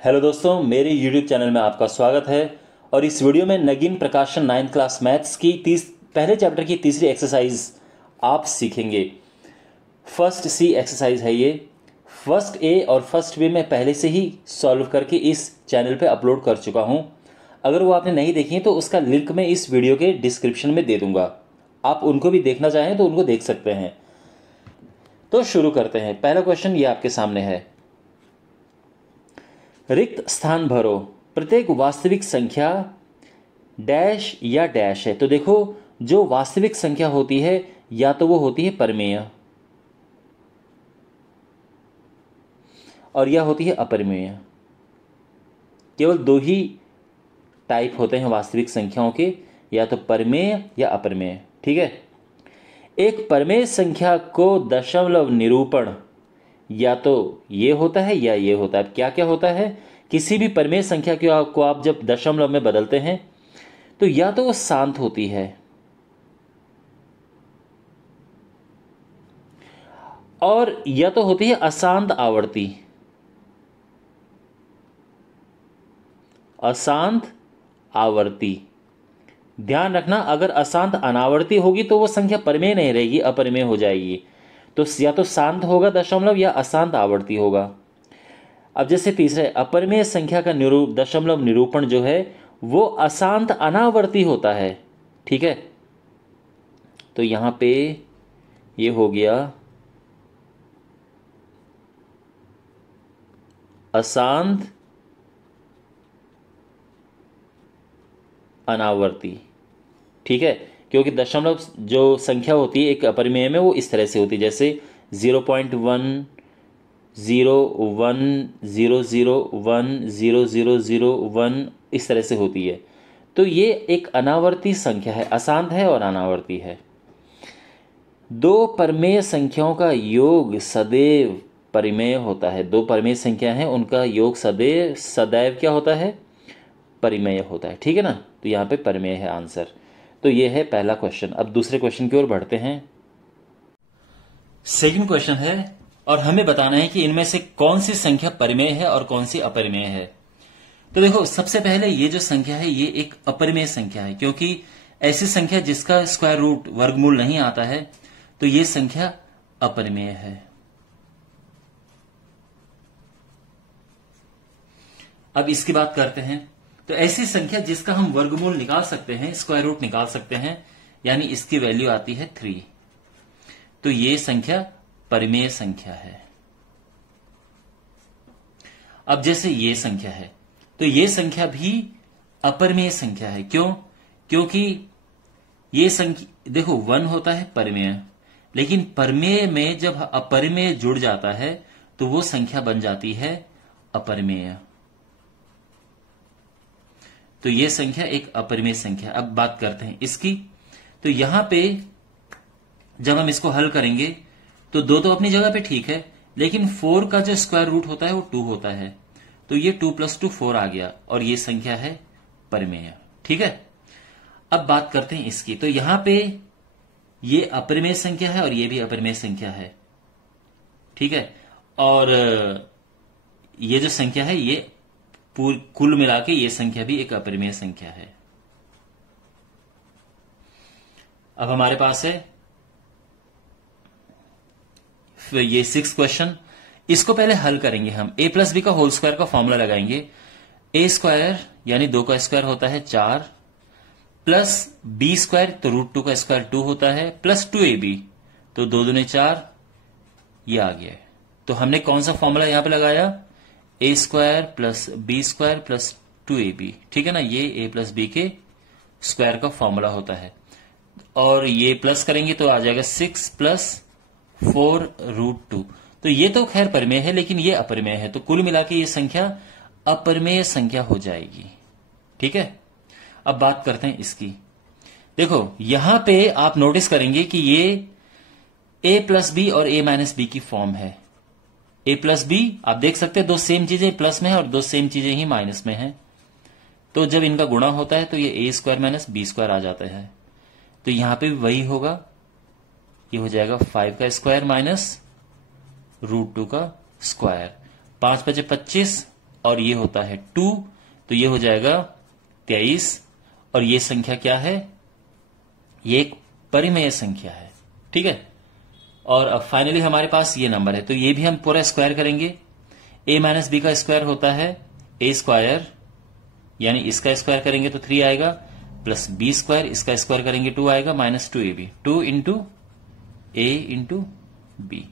Hello दोस्तों, मेरे YouTube channel में आपका स्वागत है। और इस वीडियो में नगीन प्रकाशन 9th क्लास मैथ्स की पहले चैप्टर की तीसरी एक्सरसाइज आप सीखेंगे। फर्स्ट सी एक्सरसाइज है ये। फर्स्ट ए और फर्स्ट बी मैं पहले से ही सॉल्व करके इस चैनल पे अपलोड कर चुका हूँ। अगर वो आपने नहीं देखी है तो उसका लिंक मैं इस वीडियो के डिस्क्रिप्शन में दे दूंगा। आप उनको भी देखना चाहें तो उनको देख सकते हैं। तो शुरू करते हैं। पहला क्वेश्चन ये आपके सामने है। रिक्त स्थान भरो। प्रत्येक वास्तविक संख्या डैश या डैश है। तो देखो, जो वास्तविक संख्या होती है या तो वो होती है परिमेय और या होती है अपरिमेय। केवल दो ही टाइप होते हैं वास्तविक संख्याओं के, या तो परिमेय या अपरिमेय। ठीक है। एक परिमेय संख्या को दशमलव निरूपण या तो ये होता है या ये होता है। क्या क्या होता है? किसी भी परिमेय संख्या को आप जब दशमलव में बदलते हैं तो या तो वो शांत होती है और या तो होती है अशांत आवर्ती। अशांत आवर्ती। ध्यान रखना, अगर अशांत अनावर्ती होगी तो वो संख्या परिमेय नहीं रहेगी, अपरिमेय हो जाएगी। तो या तो शांत होगा दशमलव या अशांत आवर्ती होगा। अब जैसे तीसरे, अपरिमेय संख्या का दशमलव निरूपण जो है वो अशांत अनावर्ती होता है। ठीक है। तो यहां पे ये हो गया अशांत अनावर्ती। ठीक है, क्योंकि दशमलव जो संख्या होती है एक अपरिमेय में वो इस तरह से होती है, जैसे 0.1 0 1 0 0 1 0 0 0 1 इस तरह से होती है। तो ये एक अनावर्ती संख्या है, अशांत है और अनावर्ती है। दो परिमेय संख्याओं का योग सदैव परिमेय होता है। दो परिमेय संख्या हैं, उनका योग सदैव क्या होता है? परिमेय होता है। ठीक है ना। तो यहाँ पे परिमेय है आंसर। तो ये है पहला क्वेश्चन। अब दूसरे क्वेश्चन की ओर बढ़ते हैं। सेकंड क्वेश्चन है और हमें बताना है कि इनमें से कौन सी संख्या परिमेय है और कौन सी अपरिमेय है। तो देखो, सबसे पहले ये जो संख्या है ये एक अपरिमेय संख्या है, क्योंकि ऐसी संख्या जिसका स्क्वायर रूट वर्गमूल नहीं आता है तो ये संख्या अपरिमेय है। अब इसकी बात करते हैं। तो ऐसी संख्या जिसका हम वर्गमूल निकाल सकते हैं, स्क्वायर रूट निकाल सकते हैं, यानी इसकी वैल्यू आती है 3, तो ये संख्या परिमेय संख्या है। अब जैसे ये संख्या है तो ये संख्या भी अपरिमेय संख्या है। क्यों? क्योंकि ये संख्या देखो 1 होता है परिमेय, लेकिन परिमेय में जब अपरिमेय जुड़ जाता है तो वो संख्या बन जाती है अपरिमेय। तो ये संख्या एक अपरिमेय संख्या। अब बात करते हैं इसकी। तो यहां पे जब हम इसको हल करेंगे तो दो तो अपनी जगह पे ठीक है, लेकिन 4 का जो स्क्वायर रूट होता है वो 2 होता है। तो ये 2 + 2 4 आ गया और ये संख्या है परिमेय। ठीक है। अब बात करते हैं इसकी। तो यहां पे ये अपरिमेय संख्या है और ये भी अपरिमेय संख्या है। ठीक है। और ये जो संख्या है ये कुल मिला के ये संख्या भी एक अपरिमेय संख्या है। अब हमारे पास है फिर ये 6 क्वेश्चन। इसको पहले हल करेंगे हम। a + b का होल स्क्वायर का फॉर्मूला लगाएंगे। a² यानी 2 का स्क्वायर होता है 4, प्लस b² तो √2 का स्क्वायर 2 होता है, प्लस 2ab तो 2 दूने 4, ये आ गया। तो हमने कौन सा फॉर्मूला यहां पे लगाया? a² + b² + 2ab। ठीक है ना। ये a + b के स्क्वायर का फॉर्मूला होता है और ये प्लस करेंगे तो आ जाएगा 6 + 4 √2। तो ये तो खैर परिमेय है, लेकिन ये अपरिमेय है। तो कुल मिला के ये संख्या अपरिमेय संख्या हो जाएगी। ठीक है। अब बात करते हैं इसकी। देखो, यहां पे आप नोटिस करेंगे कि ये a + b और a - b की फॉर्म है। a + b आप देख सकते हैं, दो सेम चीजें प्लस में है और दो सेम चीजें ही माइनस में है। तो जब इनका गुणा होता है तो ये a² - b² आ जाता है। तो यहां पे भी वही होगा। ये हो जाएगा 5 का स्क्वायर माइनस √2 का स्क्वायर। 5 × 5 = 25 और ये होता है 2, तो ये हो जाएगा 23। और ये संख्या क्या है? ये एक परिमेय संख्या है। ठीक है, और अब फाइनली हमारे पास ये नंबर है, तो ये भी हम पूरा स्क्वायर करेंगे। a माइनस बी का स्क्वायर होता है a स्क्वायर, यानी इसका स्क्वायर करेंगे तो 3 आएगा, प्लस बी स्क्वायर, इसका स्क्वायर करेंगे 2 आएगा, minus 2ab, 2 into a into b,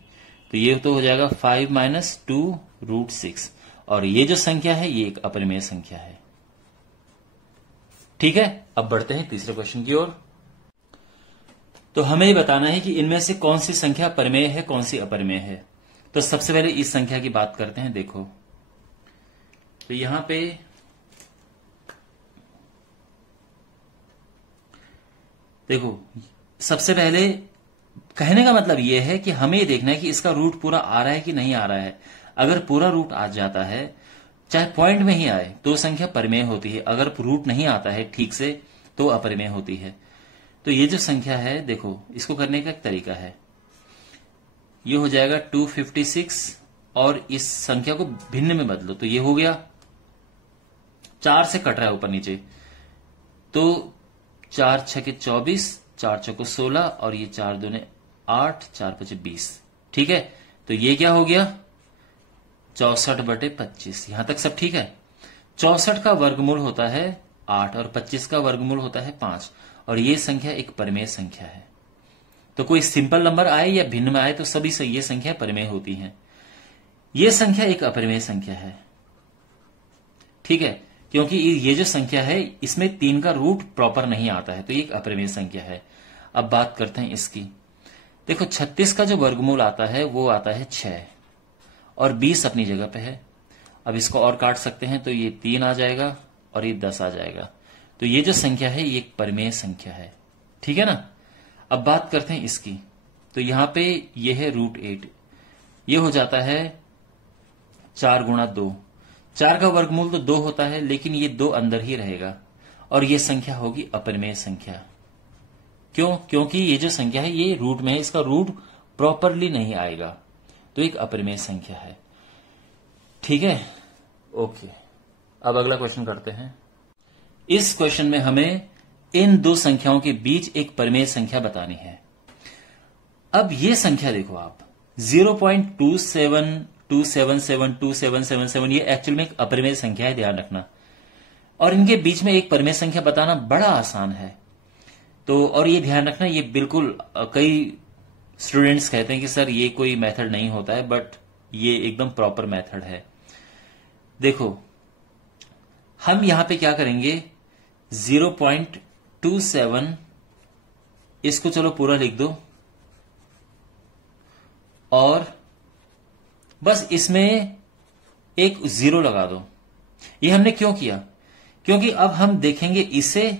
तो ये तो हो जाएगा 5 माइनस 2 रूट 6। और ये जो संख्या है ये एक अपरिमेय संख्या है। ठीक है, अब बढ़ते हैं तीसरे क्वेश्चन की ओर। तो हमें ये बताना है कि इनमें से कौन सी संख्या परिमेय है, कौन सी अपरिमेय है। तो सबसे पहले इस संख्या की बात करते हैं। देखो, तो यहां पे देखो, सबसे पहले कहने का मतलब यह है कि हमें देखना है कि इसका रूट पूरा आ रहा है कि नहीं आ रहा है। अगर पूरा रूट आ जाता है, चाहे पॉइंट में ही आए, तो संख्या परिमेय होती है। अगर रूट नहीं आता है ठीक से तो अपरिमेय होती है। तो ये जो संख्या है, देखो, इसको करने का एक तरीका है। ये हो जाएगा 256 और इस संख्या को भिन्न में बदलो, तो ये हो गया 4 से कट रहा है ऊपर नीचे, तो 4 छके 24, 4 चौको 16 और ये 4 दूने 8, 4 पचे 20। ठीक है, तो ये क्या हो गया 64/25। यहां तक सब ठीक है। 64 का वर्गमूल होता है 8 और 25 का वर्गमूल होता है 5, और ये संख्या एक परिमेय संख्या है। तो कोई सिंपल नंबर आए या भिन्न में आए तो सभी से ये संख्या परिमेय होती है। ये संख्या एक अपरिमेय संख्या है। ठीक है, क्योंकि ये जो संख्या है इसमें 3 का रूट प्रॉपर नहीं आता है, तो ये एक अपरिमेय संख्या है। अब बात करते हैं इसकी। देखो, 36 का जो वर्गमूल आता है वो आता है 6 और 20 अपनी जगह पे है। अब इसको और काट सकते हैं, तो ये 3 आ जाएगा और ये 10 आ जाएगा। तो ये जो संख्या है ये एक परिमेय संख्या है। ठीक है ना। अब बात करते हैं इसकी। तो यहां पे ये है √8, ये हो जाता है 4 गुणा 2। 4 का वर्गमूल तो 2 होता है, लेकिन ये 2 अंदर ही रहेगा और ये संख्या होगी अपरिमेय संख्या। क्यों? क्योंकि ये जो संख्या है ये रूट में है, इसका रूट प्रॉपरली नहीं आएगा, तो एक अपरिमेय संख्या है। ठीक है, ओके। अब अगला क्वेश्चन करते हैं। इस क्वेश्चन में हमें इन दो संख्याओं के बीच एक परिमेय संख्या बतानी है। अब ये संख्या देखो आप, 0.272772777 ये एक्चुअल में एक अपरिमेय संख्या है, ध्यान रखना। और इनके बीच में एक परिमेय संख्या बताना बड़ा आसान है। तो और ये ध्यान रखना, ये बिल्कुल कई स्टूडेंट्स कहते हैं कि सर ये कोई मेथड नहीं होता है, बट ये एकदम प्रॉपर मेथड है। देखो, हम यहां पे क्या करेंगे, 0.27, इसको चलो पूरा लिख दो और बस इसमें एक 0 लगा दो। ये हमने क्यों किया? क्योंकि अब हम देखेंगे इसे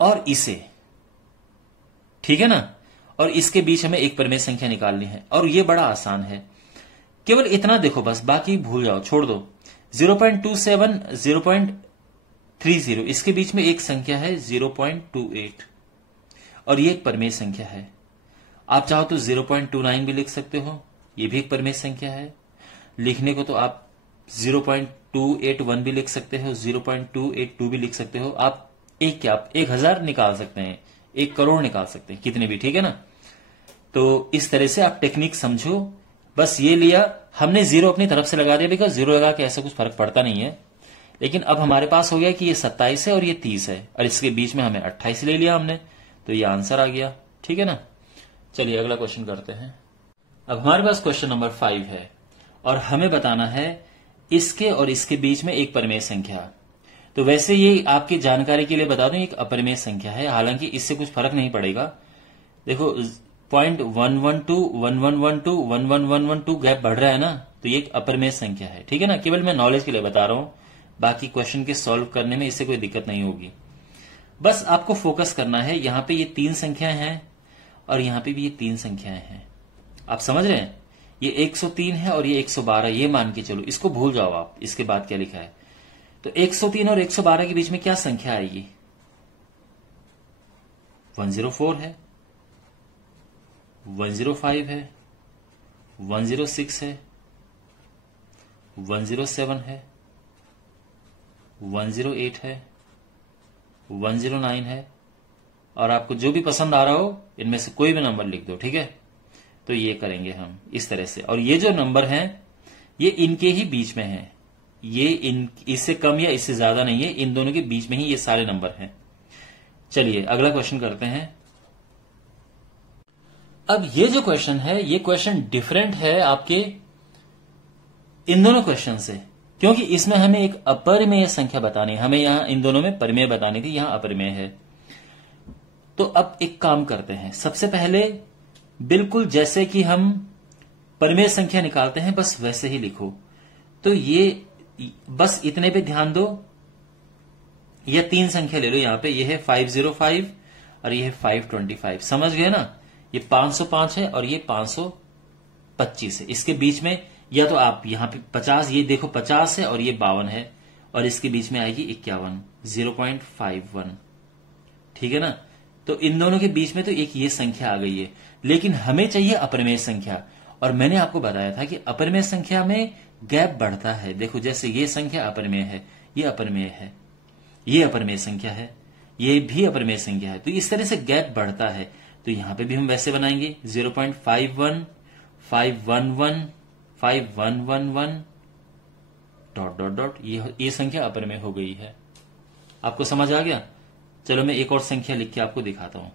और इसे, ठीक है ना, और इसके बीच हमें एक परिमेय संख्या निकालनी है, और ये बड़ा आसान है। केवल इतना देखो बस, बाकी भूल जाओ, छोड़ दो। 0.27, 0.30, इसके बीच में एक संख्या है 0.28 और ये एक परिमेय संख्या है। आप चाहो तो 0.29 भी लिख सकते हो, ये भी एक परिमेय संख्या है। लिखने को तो आप 0.281 भी लिख सकते हो, 0.282 भी लिख सकते हो। आप एक क्या, आप 1000 निकाल सकते हैं, 1 करोड़ निकाल सकते हैं, कितने भी, ठीक है ना। तो इस तरह से आप टेक्निक समझो। बस ये लिया हमने, 0 अपनी तरफ से लगा दिया, बिकॉज 0 लगा के ऐसा कुछ फर्क पड़ता नहीं है। लेकिन अब हमारे पास हो गया कि ये 27 है और ये 30 है, और इसके बीच में हमें 28 ले लिया हमने, तो ये आंसर आ गया, ठीक है ना। चलिए अगला क्वेश्चन करते हैं। अब हमारे पास क्वेश्चन नंबर 5 है और हमें बताना है इसके और इसके बीच में एक परिमेय संख्या। तो वैसे ये आपकी जानकारी के लिए बता दूं, एक अपरिमेय संख्या है, हालांकि इससे कुछ फर्क नहीं पड़ेगा। देखो 0.112, 1112, 11112 गैप बढ़ रहा है ना, तो ये एक अपरिमेय संख्या है, ठीक है ना। केवल मैं नॉलेज के लिए बता रहा हूं, बाकी क्वेश्चन के सॉल्व करने में इससे कोई दिक्कत नहीं होगी। बस आपको फोकस करना है, यहां पे ये 3 संख्याएं हैं और यहां पे भी ये 3 संख्याएं हैं। आप समझ रहे हैं, ये 103 है और ये 112, ये मान के चलो, इसको भूल जाओ आप, इसके बाद क्या लिखा है। तो 103 और 112 के बीच में क्या संख्या आएगी, 104 है, 105 है, 106 है, 107 है 108 है, 109 है, और आपको जो भी पसंद आ रहा हो इनमें से कोई भी नंबर लिख दो, ठीक है। तो ये करेंगे हम इस तरह से, और ये जो नंबर हैं ये इनके ही बीच में है, ये इससे कम या इससे ज्यादा नहीं है, इन दोनों के बीच में ही ये सारे नंबर हैं। चलिए अगला क्वेश्चन करते हैं। अब ये जो क्वेश्चन है ये क्वेश्चन डिफरेंट है आपके इन दोनों क्वेश्चन से, क्योंकि इसमें हमें एक अपरिमेय संख्या बतानी है। हमें यहां इन दोनों में परिमेय बतानी थी, यहां अपरिमेय है। तो अब एक काम करते हैं, सबसे पहले बिल्कुल जैसे कि हम परिमेय संख्या निकालते हैं बस वैसे ही लिखो। तो ये बस इतने पे ध्यान दो, या 3 संख्या ले लो यहां पे, ये है 505 और ये है 525, समझ गए ना। ये 505 है और ये 525 है, इसके बीच में या तो आप यहां पे 50, ये देखो 50 है और ये 52 है, और इसके बीच में आएगी 51, 0.51, ठीक है ना। तो इन दोनों के बीच में तो एक ये संख्या आ गई है, लेकिन हमें चाहिए अपरिमेय संख्या, और मैंने आपको बताया था कि अपरिमेय संख्या में गैप बढ़ता है। देखो जैसे ये संख्या अपरिमेय है, ये अपरिमेय है, ये अपरिमेय संख्या है, ये भी अपरिमेय संख्या है, तो इस तरह से गैप बढ़ता है। तो यहां पे भी हम वैसे बनाएंगे 0.51, 511, 5111 डॉट डॉट डॉट, ये संख्या अपरिमेय हो गई है। आपको समझ आ गया। चलो मैं एक और संख्या लिख के आपको दिखाता हूं।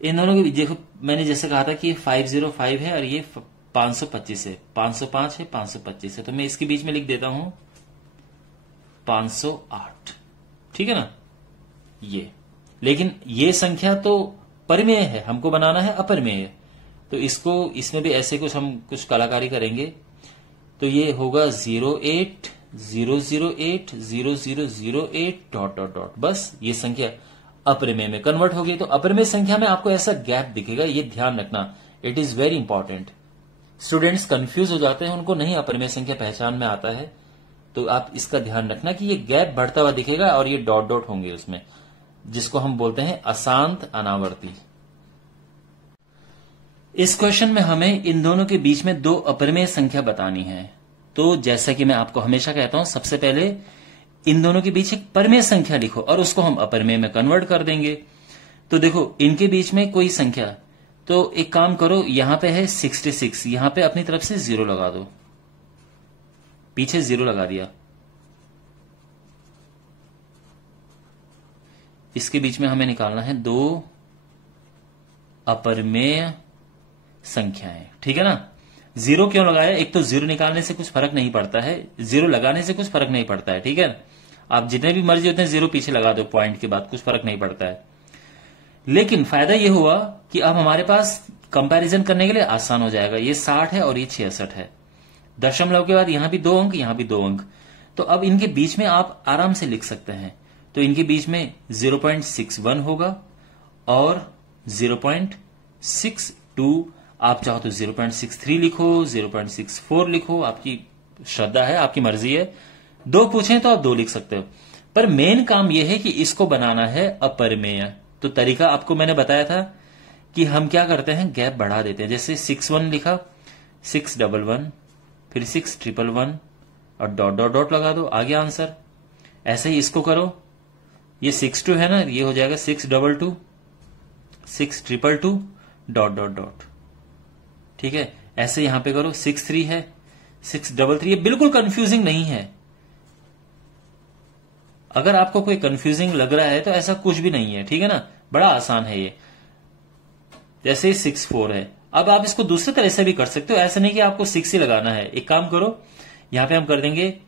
इन दोनों की देखो, मैंने जैसे कहा था कि 505 है और ये 525 है, 505 है, 525 है, तो मैं इसके बीच में लिख देता हूं 508, ठीक है ना ये। लेकिन ये संख्या तो परिमेय है, हमको बनाना है अपरिमेय, तो इसको इसमें भी ऐसे कुछ हम कुछ कलाकारी करेंगे। तो ये होगा 080080008 डॉट डॉट डॉट, बस ये संख्या अपरिमेय में कन्वर्ट होगी। तो अपरिमेय संख्या में आपको ऐसा गैप दिखेगा, ये ध्यान रखना, it is very important. Students confuse हो जाते हैं, उनको नहीं अपरिमेय संख्या पहचान में आता है, तो आप इसका ध्यान रखना कि ये गैप बढ़ता हुआ दिखेगा और ये डॉट डॉट होंगे उसमें, जिसको हम बोलते हैं अशांत अनावर्ती। इस क्वेश्चन में हमें इन दोनों के बीच में 2 अपरिमेय संख्या बतानी है। तो जैसा कि मैं आपको हमेशा कहता हूं, सबसे पहले इन दोनों के बीच एक परिमेय संख्या लिखो और उसको हम अपरिमेय में कन्वर्ट कर देंगे। तो देखो इनके बीच में कोई संख्या, तो एक काम करो, यहां पे है 66, यहां पे अपनी तरफ से 0 लगा दो, पीछे 0 लगा दिया। इसके बीच में हमें निकालना है 2 अपरिमेय संख्याएं, ठीक है ना। 0 क्यों लगाया? एक तो 0 निकालने से कुछ फर्क नहीं पड़ता है, 0 लगाने से कुछ फर्क नहीं पड़ता है, ठीक है। आप जितने भी मर्जी उतने 0 पीछे लगा दो पॉइंट के बाद, कुछ फर्क नहीं पड़ता है। लेकिन फायदा यह हुआ कि अब हमारे पास कंपैरिजन करने के लिए आसान हो जाएगा। ये 60 है और ये 66 है, दशमलव के बाद यहां भी 2 अंक, यहां भी 2 अंक, तो अब इनके बीच में आप आराम से लिख सकते हैं। तो इनके बीच में 0.61 होगा और 0.62, आप चाहो तो 0.63 लिखो, 0.64 लिखो, आपकी श्रद्धा है, आपकी मर्जी है। 2 पूछें तो आप 2 लिख सकते हो, पर मेन काम यह है कि इसको बनाना है अपरिमेय। तो तरीका आपको मैंने बताया था कि हम क्या करते हैं, गैप बढ़ा देते हैं। जैसे 61 लिखा, 611, फिर 6111 और डॉट डॉट डॉट लगा दो, आ गया आंसर। ऐसे ही इसको करो, ये 62 है ना, ये हो जाएगा 622, 6222 डॉट डॉट डॉट, ठीक है। ऐसे यहां पे करो, 63 है, 633, ये बिल्कुल कंफ्यूजिंग नहीं है। अगर आपको कोई कंफ्यूजिंग लग रहा है तो ऐसा कुछ भी नहीं है, ठीक है ना, बड़ा आसान है ये। जैसे 64 है, अब आप इसको दूसरे तरह से भी कर सकते हो, ऐसा नहीं कि आपको 6 ही लगाना है। एक काम करो, यहां पे हम कर देंगे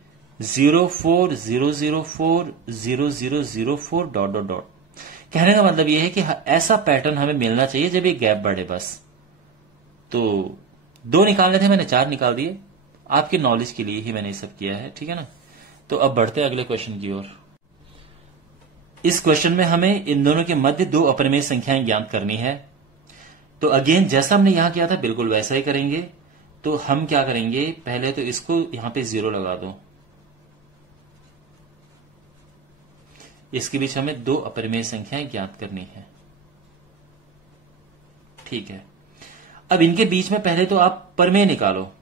0400400004 डॉट डॉट डॉट। कहने का मतलब यह है कि ऐसा पैटर्न हमें मिलना चाहिए जब ये गैप बढ़े, बस। तो 2 निकालने थे, मैंने 4 निकाल दिए, आपके नॉलेज के लिए ही मैंने ये सब किया है, ठीक है ना। तो अब बढ़ते हैं अगले क्वेश्चन की ओर। इस क्वेश्चन में हमें इन दोनों के मध्य 2 अपरिमेय संख्याएं ज्ञात करनी है। तो अगेन जैसा हमने यहां किया था बिल्कुल वैसा ही करेंगे। तो हम क्या करेंगे, पहले तो इसको यहां पे 0 लगा दो, इसके बीच हमें 2 अपरिमेय संख्याएं ज्ञात करनी है, ठीक है। अब इनके बीच में पहले तो आप परिमेय निकालो,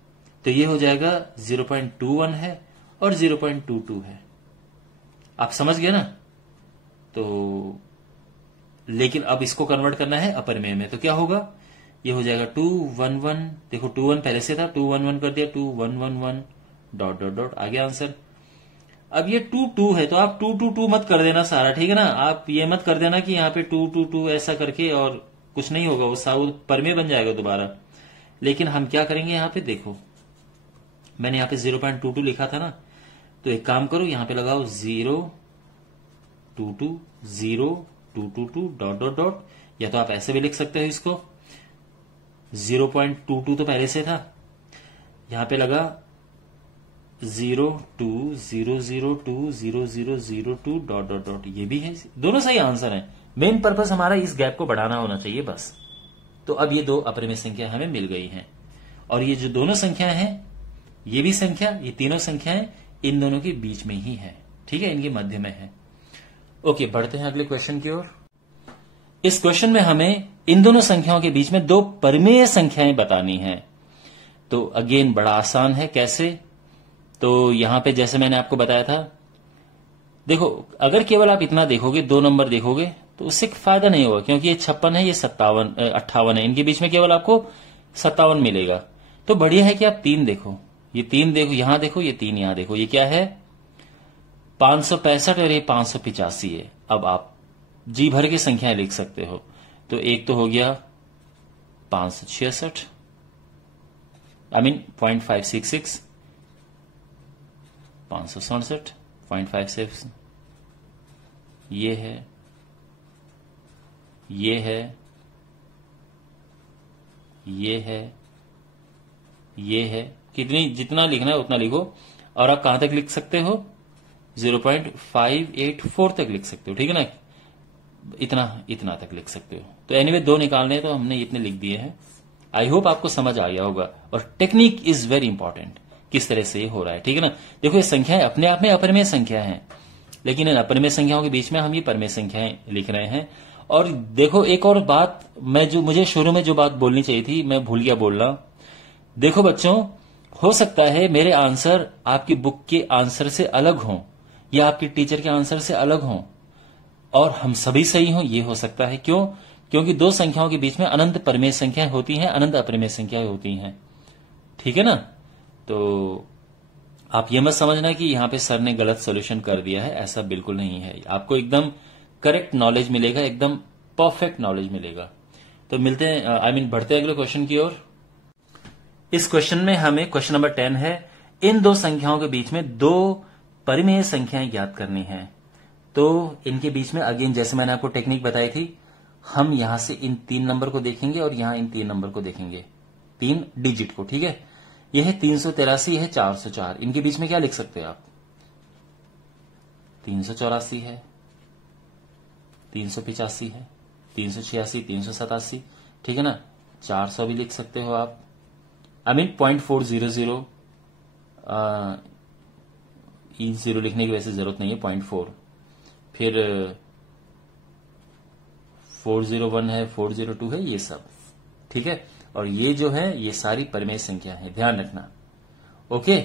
तो ये हो जाएगा 0.21 है और 0.22 है, आप समझ गए ना? तो लेकिन अब इसको कन्वर्ट करना है अपरिमेय में, तो क्या होगा? ये हो जाएगा 2 1 1, देखो 2 1 पहले से था, 2 1 1 कर दिया, 2 1 1 1 डॉट डॉट डॉट, आ गया आंसर। अब ये 2 2 है तो आप 2 2 2 मत कर देना सारा, ठीक है ना? आप ये मत कर देना कि यहाँ पे 2 2 2 ऐसा करके और कुछ नहीं होगा, वो साउथ परमेय बन जाएगा दोबारा। लेकिन हम क्या करेंगे यहाँ पे, देखो मैंने यहाँ पे 0.22 लिखा था ना, तो एक काम करो यहाँ पे लगाओ 0 2 2 0 2 2 2 डॉट डॉट डॉट, या तो आप ऐसे भी लिख सकते हो इसको, 0.22 तो पहले से था, यहां पे लगा 0 2 0 0 2 0 0 0 2 डॉट डॉट डॉट, ये भी है, दोनों सही आंसर है। मेन पर्पस हमारा इस गैप को बढ़ाना होना चाहिए बस। तो अब ये दो अपरिमेय संख्या हमें मिल गई हैं, और ये जो दोनों संख्या हैं, ये भी संख्या, ये तीनों संख्याएं इन दोनों के बीच में ही है, ठीक है, इनके मध्य में है। ओके, बढ़ते हैं अगले क्वेश्चन की ओर। इस क्वेश्चन में हमें इन दोनों संख्याओं के बीच में दो परिमेय संख्याएं बतानी है। तो अगेन बड़ा आसान है, कैसे? तो यहां पे जैसे मैंने आपको बताया था, देखो अगर केवल आप इतना देखोगे, 2 नंबर देखोगे, तो उससे फायदा नहीं होगा, क्योंकि ये 56 है, ये 58 है, इनके बीच में केवल आपको 57 मिलेगा। तो बढ़िया है कि आप 3 देखो, ये 3 देखो, यहां देखो, ये 3 यहां देखो, ये क्या है 565 और ये 585 है। अब आप जी भर की संख्याएं लिख सकते हो। तो एक तो हो गया 566, आई मीन 0.566, 567, 0.56, ये है, ये है, ये है, ये है, कितनी जितना लिखना है उतना लिखो। और आप कहां तक लिख सकते हो? 0.584 तक लिख सकते हो, ठीक है ना? इतना तक लिख सकते हो। तो एनीवे 2 निकालने हैं, तो हमने इतने लिख दिए हैं। आई होप आपको समझ आ गया होगा। और टेक्निक इज वेरी इंपॉर्टेंट, किस तरह से ये हो रहा है, ठीक है ना? देखो ये संख्याएं अपने आप में अपरिमेय संख्या हैं, लेकिन इन अपरिमेय संख्याओं के बीच में हम ये परिमेय संख्याएं लिख रहे हैं। और देखो एक और बात, मुझे शुरू में जो बात बोलनी चाहिए थी, मैं भूल गया बोलना। देखो बच्चों, हो सकता है मेरे आंसर आपकी बुक के आंसर से अलग हों, या आपके टीचर के आंसर से अलग हों, और हम सभी सही हों, ये हो सकता है। क्यों? क्योंकि 2 संख्याओं के बीच में अनंत परिमेय संख्याएं होती हैं, अनंत अपरिमेय संख्याएं होती हैं, ठीक है ना? तो आप ये मत समझना कि यहां पे सर ने गलत सॉल्यूशन कर दिया है, ऐसा बिल्कुल नहीं है। आपको एकदम करेक्ट नॉलेज मिलेगा, एकदम परफेक्ट नॉलेज मिलेगा। तो मिलते हैं, बढ़ते हैं अगले क्वेश्चन की ओर। इस क्वेश्चन में हमें क्वेश्चन नंबर 10 है, इन 2 संख्याओं के बीच में 2 परिमेय संख्याएं ज्ञात करनी है। तो इनके बीच में अगेन जैसे मैंने आपको टेक्निक बताई थी, हम यहां से इन 3 नंबर को देखेंगे और यहां इन 3 नंबर को देखेंगे, 3 डिजिट को, ठीक है? यह है 383 है 404, इनके बीच में क्या लिख सकते हैं आप? 384 है, 385 है, 386, 387, ठीक है ना? 400 भी लिख सकते हो आप, 0.400, E0 लिखने की वैसे जरूरत नहीं है, 0.4, फिर 401 है, 402 है, ये सब, ठीक है? और ये जो है ये सारी परिमेय संख्या है, ध्यान रखना। ओके,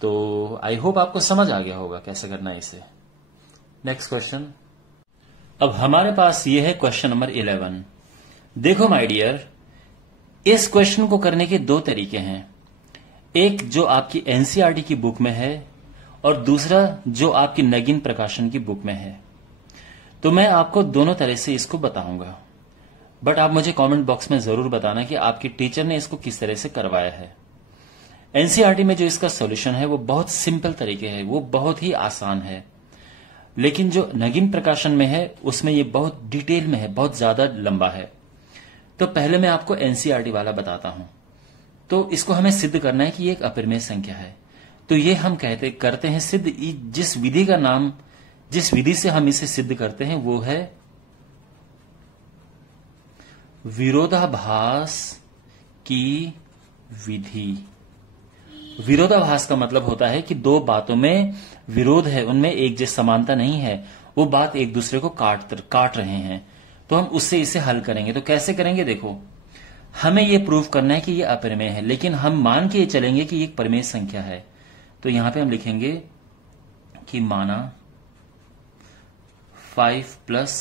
तो आई होप आपको समझ आ गया होगा कैसे करना है इसे। नेक्स्ट क्वेश्चन, अब हमारे पास ये है क्वेश्चन नंबर 11। देखो माय डियर, इस क्वेश्चन को करने के 2 तरीके हैं, एक जो आपकी एनसीईआरटी की बुक में है और दूसरा जो आपकी नगीन प्रकाशन की बुक में है। तो मैं आपको दोनों तरह से इसको बताऊंगा, बट आप मुझे कमेंट बॉक्स में जरूर बताना कि आपकी टीचर ने इसको किस तरह से करवाया है। एनसीईआरटी में जो इसका सॉल्यूशन है वो बहुत सिंपल तरीके है, वो बहुत ही आसान है, लेकिन जो नगीन प्रकाशन में है उसमें ये बहुत डिटेल में है, बहुत ज्यादा लंबा है। तो पहले मैं आपको एनसीईआरटी वाला बताता हूं। तो इसको हमें सिद्ध करना है कि ये एक अपरिमेय संख्या है। तो ये हम करते हैं सिद्ध, जिस विधि से हम इसे सिद्ध करते हैं वो है विरोधाभास की विधि। विरोधाभास का मतलब होता है कि 2 बातों में विरोध है, उनमें एक जैसी समानता नहीं है, वो बात एक दूसरे को काट रहे हैं। तो हम उससे इसे हल करेंगे। तो कैसे करेंगे? देखो, हमें यह प्रूव करना है कि यह अपरिमेय है, लेकिन हम मान के चलेंगे कि यह एक परिमेय संख्या है। तो यहां पे हम लिखेंगे कि माना 5 प्लस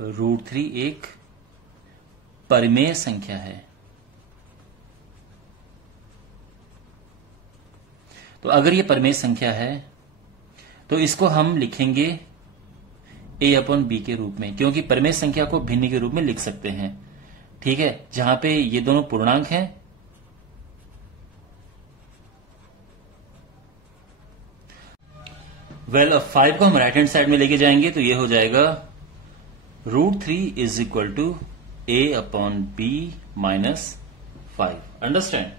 √3 एक परिमेय संख्या है। तो अगर ये परिमेय संख्या है तो इसको हम लिखेंगे a/b के रूप में, क्योंकि परिमेय संख्या को भिन्न के रूप में लिख सकते हैं। ठीक है, जहां पे ये दोनों पूर्णांक हैं। अब 5 को हम राइट हैंड साइड में लेके जाएंगे तो ये हो जाएगा √3 is equal to a/b minus 5। Understand?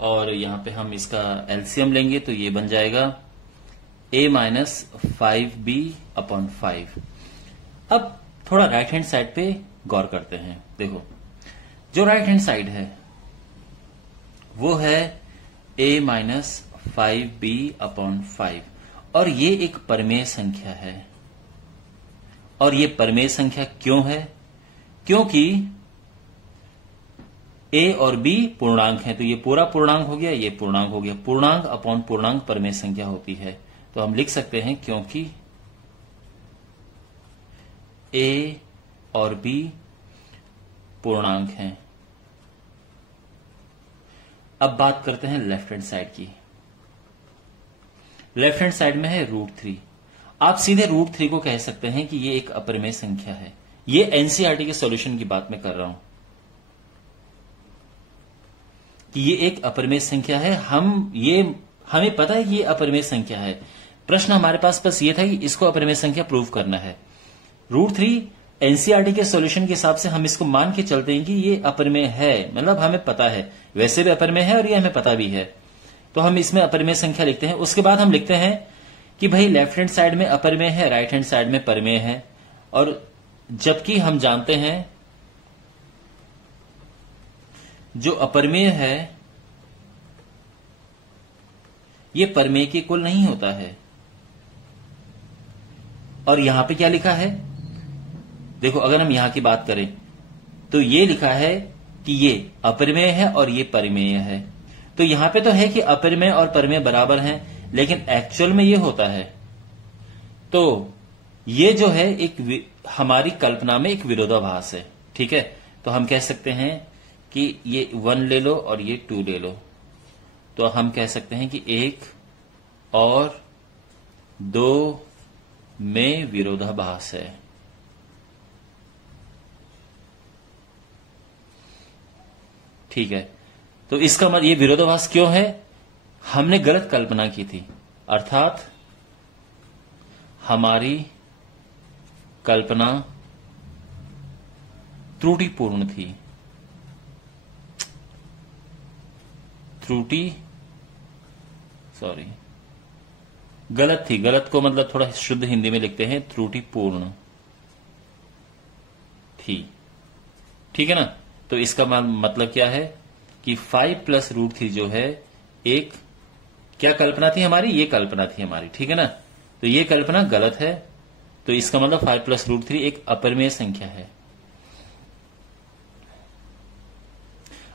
और यहां पे हम इसका एलसीएम लेंगे तो ये बन जाएगा a माइनस 5b/5। अब थोड़ा राइट हैंड साइड पे गौर करते हैं। देखो, जो राइट हैंड साइड है वो है a माइनस 5b/5 और ये एक परिमेय संख्या है। और ये परिमेय संख्या क्यों है? क्योंकि a और b पूर्णांक है, तो ये पूरा पूर्णांक हो गया, ये पूर्णांक हो गया। पूर्णांक अपॉन पूर्णांक परिमेय संख्या होती है। तो हम लिख सकते हैं क्योंकि a और b पूर्णांक हैं। अब बात करते हैं लेफ्ट हैंड साइड की। लेफ्ट हैंड साइड में है √3। आप सीधे √3 को कह सकते हैं कि ये एक अपरिमेय संख्या है। ये एनसीईआरटी के सॉल्यूशन की बात मैं कर रहा हूं कि ये एक अपरिमेय संख्या है। हमें पता है कि ये अपरिमेय संख्या है। प्रश्न हमारे पास बस ये था कि इसको अपरिमेय संख्या प्रूव करना है। √3 एनसीईआरटी के सॉल्यूशन के हिसाब से हम इसको मान के चलते हैं कि ये अपरिमेय है, मतलब हमें पता है, वैसे भी अपरिमेय है और ये हमें पता भी है। तो हम इसमें अपरिमेय संख्या लिखते हैं। उसके बाद हम लिखते हैं कि भाई लेफ्ट हैंड साइड में अपरिमेय है, राइट हैंड साइड में परिमेय है। और जबकि हम जानते हैं जो अपरिमेय है ये परिमेय के कुल नहीं होता है। और यहां पे क्या लिखा है? देखो, अगर हम यहां की बात करें तो ये लिखा है कि ये अपरिमेय है और ये परिमेय है। तो यहां पे तो है कि अपरिमेय और परिमेय बराबर हैं, लेकिन एक्चुअल में ये होता है। तो ये जो है एक हमारी कल्पना में एक विरोधाभास है। ठीक है, तो हम कह सकते हैं कि ये 1 ले लो और ये 2 ले लो, तो हम कह सकते हैं कि 1 और 2 में विरोधाभास है। ठीक है, तो इसका मतलब ये विरोधाभास क्यों है? हमने गलत कल्पना की थी, अर्थात हमारी कल्पना त्रुटिपूर्ण थी। गलत थी। गलत को मतलब थोड़ा शुद्ध हिंदी में लिखते हैं त्रुटिपूर्ण थी। ठीक है ना? तो इसका मतलब क्या है कि 5 प्लस √3 जो है एक क्या कल्पना थी हमारी? ये कल्पना थी हमारी। ठीक है ना? तो ये कल्पना गलत है। तो इसका मतलब 5 प्लस √3 एक अपरिमेय संख्या है।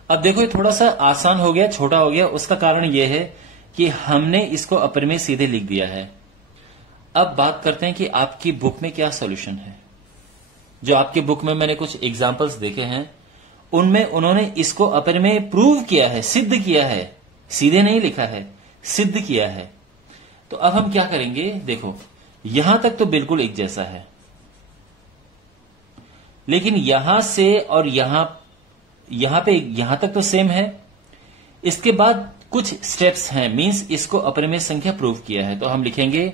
अब देखो, ये थोड़ा सा आसान हो गया, छोटा हो गया। उसका कारण यह है कि हमने इसको अपरिमेय सीधे लिख दिया है। अब बात करते हैं कि आपकी बुक में क्या सॉल्यूशन है। जो आपकी बुक में मैंने कुछ एग्जांपल्स देखे हैं, उनमें उन्होंने इसको अपरिमेय प्रूव किया है, सिद्ध किया है, सीधे नहीं लिखा है, सिद्ध किया है। तो अब हम क्या करेंगे? देखो, यहां तक तो बिल्कुल एक जैसा है, लेकिन यहां से और यहां पे यहां तक तो सेम है। इसके बाद कुछ स्टेप्स हैं, मींस इसको अपरिमेय संख्या प्रूव किया है। तो हम लिखेंगे,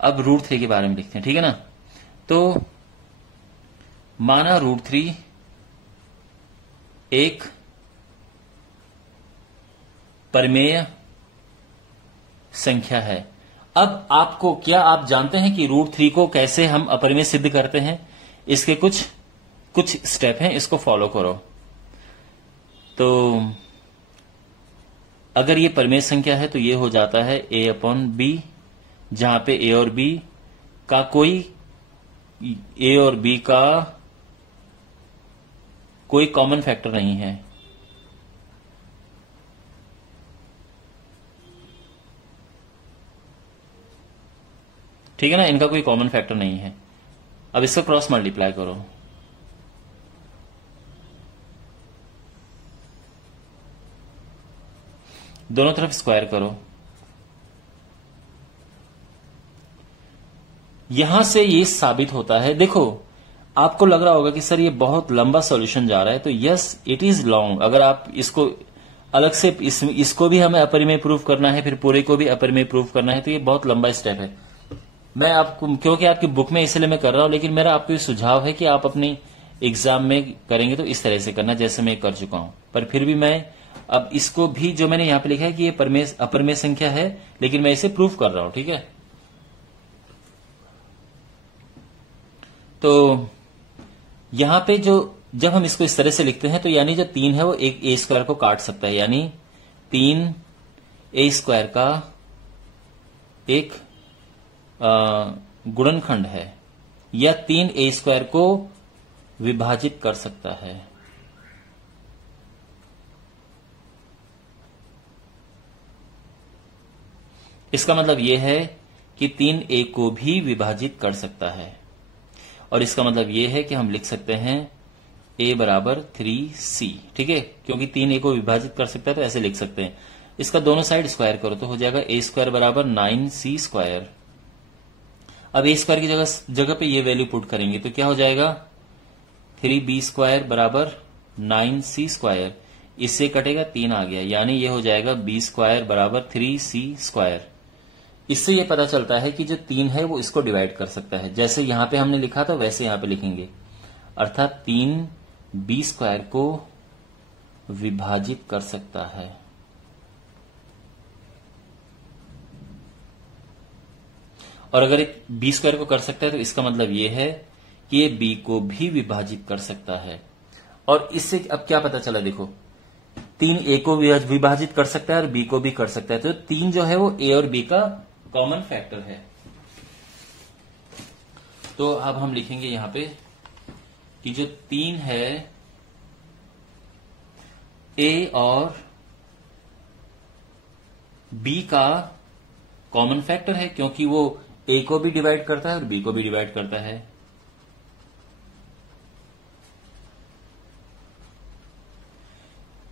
अब √3 के बारे में लिखते हैं। ठीक है ना? तो माना √3 एक परिमेय संख्या है। अब आपको क्या आप जानते हैं कि √3 को कैसे हम अपरिमेय सिद्ध करते हैं? इसके कुछ स्टेप हैं, इसको फॉलो करो। तो अगर ये परिमेय संख्या है तो ये हो जाता है a/b, जहां पे a और b का कोई कॉमन फैक्टर नहीं है। ठीक है ना, इनका कोई कॉमन फैक्टर नहीं है। अब इसको क्रॉस मल्टीप्लाई करो, दोनों तरफ स्क्वायर करो। यहां से ये साबित होता है, देखो आपको लग रहा होगा कि सर ये बहुत लंबा सॉल्यूशन जा रहा है, तो यस इट इज लॉन्ग। अगर आप इसको अलग से इसको भी हमें अपरिमेय प्रूव करना है, फिर पूरे को भी अपरिमेय प्रूव करना है, तो ये बहुत लंबा स्टेप है। मैं आपको, क्योंकि आपकी बुक में इसलिए मैं कर रहा हूं, लेकिन मेरा आपको ये सुझाव है कि आप अपनी एग्जाम में करेंगे तो इस तरह से करना जैसे मैं कर चुका हूं। पर फिर भी मैं अब इसको भी, जो मैंने यहां पे लिखा है कि ये अपरिमेय संख्या है, लेकिन मैं इसे प्रूव कर रहा हूं, ठीक है। तो यहां पे जब हम इसको इस तरह से लिखते हैं, तो यानी जो 3 है वो एक ए स्क्वायर को काट सकता है, यानी 3 ए स्क्वायर का एक गुणनखंड है, या 3 ए स्क्वायर को विभाजित कर सकता है। इसका मतलब यह है कि 3 ए को भी विभाजित कर सकता है, और इसका मतलब यह है कि हम लिख सकते हैं a बराबर 3c, ठीक है, क्योंकि 3 ए को विभाजित कर सकता है तो ऐसे लिख सकते हैं। इसका दोनों साइड स्क्वायर करो तो हो जाएगा a स्क्वायर बराबर 9c स्क्वायर। अब a स्क्वायर की जगह पे ये वैल्यू पुट करेंगे तो क्या हो जाएगा, 3b स्क्वायर बराबर 9c स्क्वायर। इससे कटेगा 3 आ गया, यानी ये हो जाएगा b स्क्वायर बराबर 3c स्क्वायर। इससे ये पता चलता है कि जो 3 है वो इसको डिवाइड कर सकता है, जैसे यहां पे हमने लिखा था वैसे यहां पे लिखेंगे, अर्थात 3 बी स्क्वायर को विभाजित कर सकता है। और अगर एक बी स्क्वायर को कर सकता है तो इसका मतलब यह है कि ये बी को भी विभाजित कर सकता है। और इससे अब क्या पता चला, देखो 3 ए को विभाजित कर सकता है और बी को भी कर सकता है, तो 3 जो है वो ए और बी का कॉमन फैक्टर है। तो अब हम लिखेंगे यहां पे कि जो 3 है ए और बी का कॉमन फैक्टर है, क्योंकि वो ए को भी डिवाइड करता है और बी को भी डिवाइड करता है।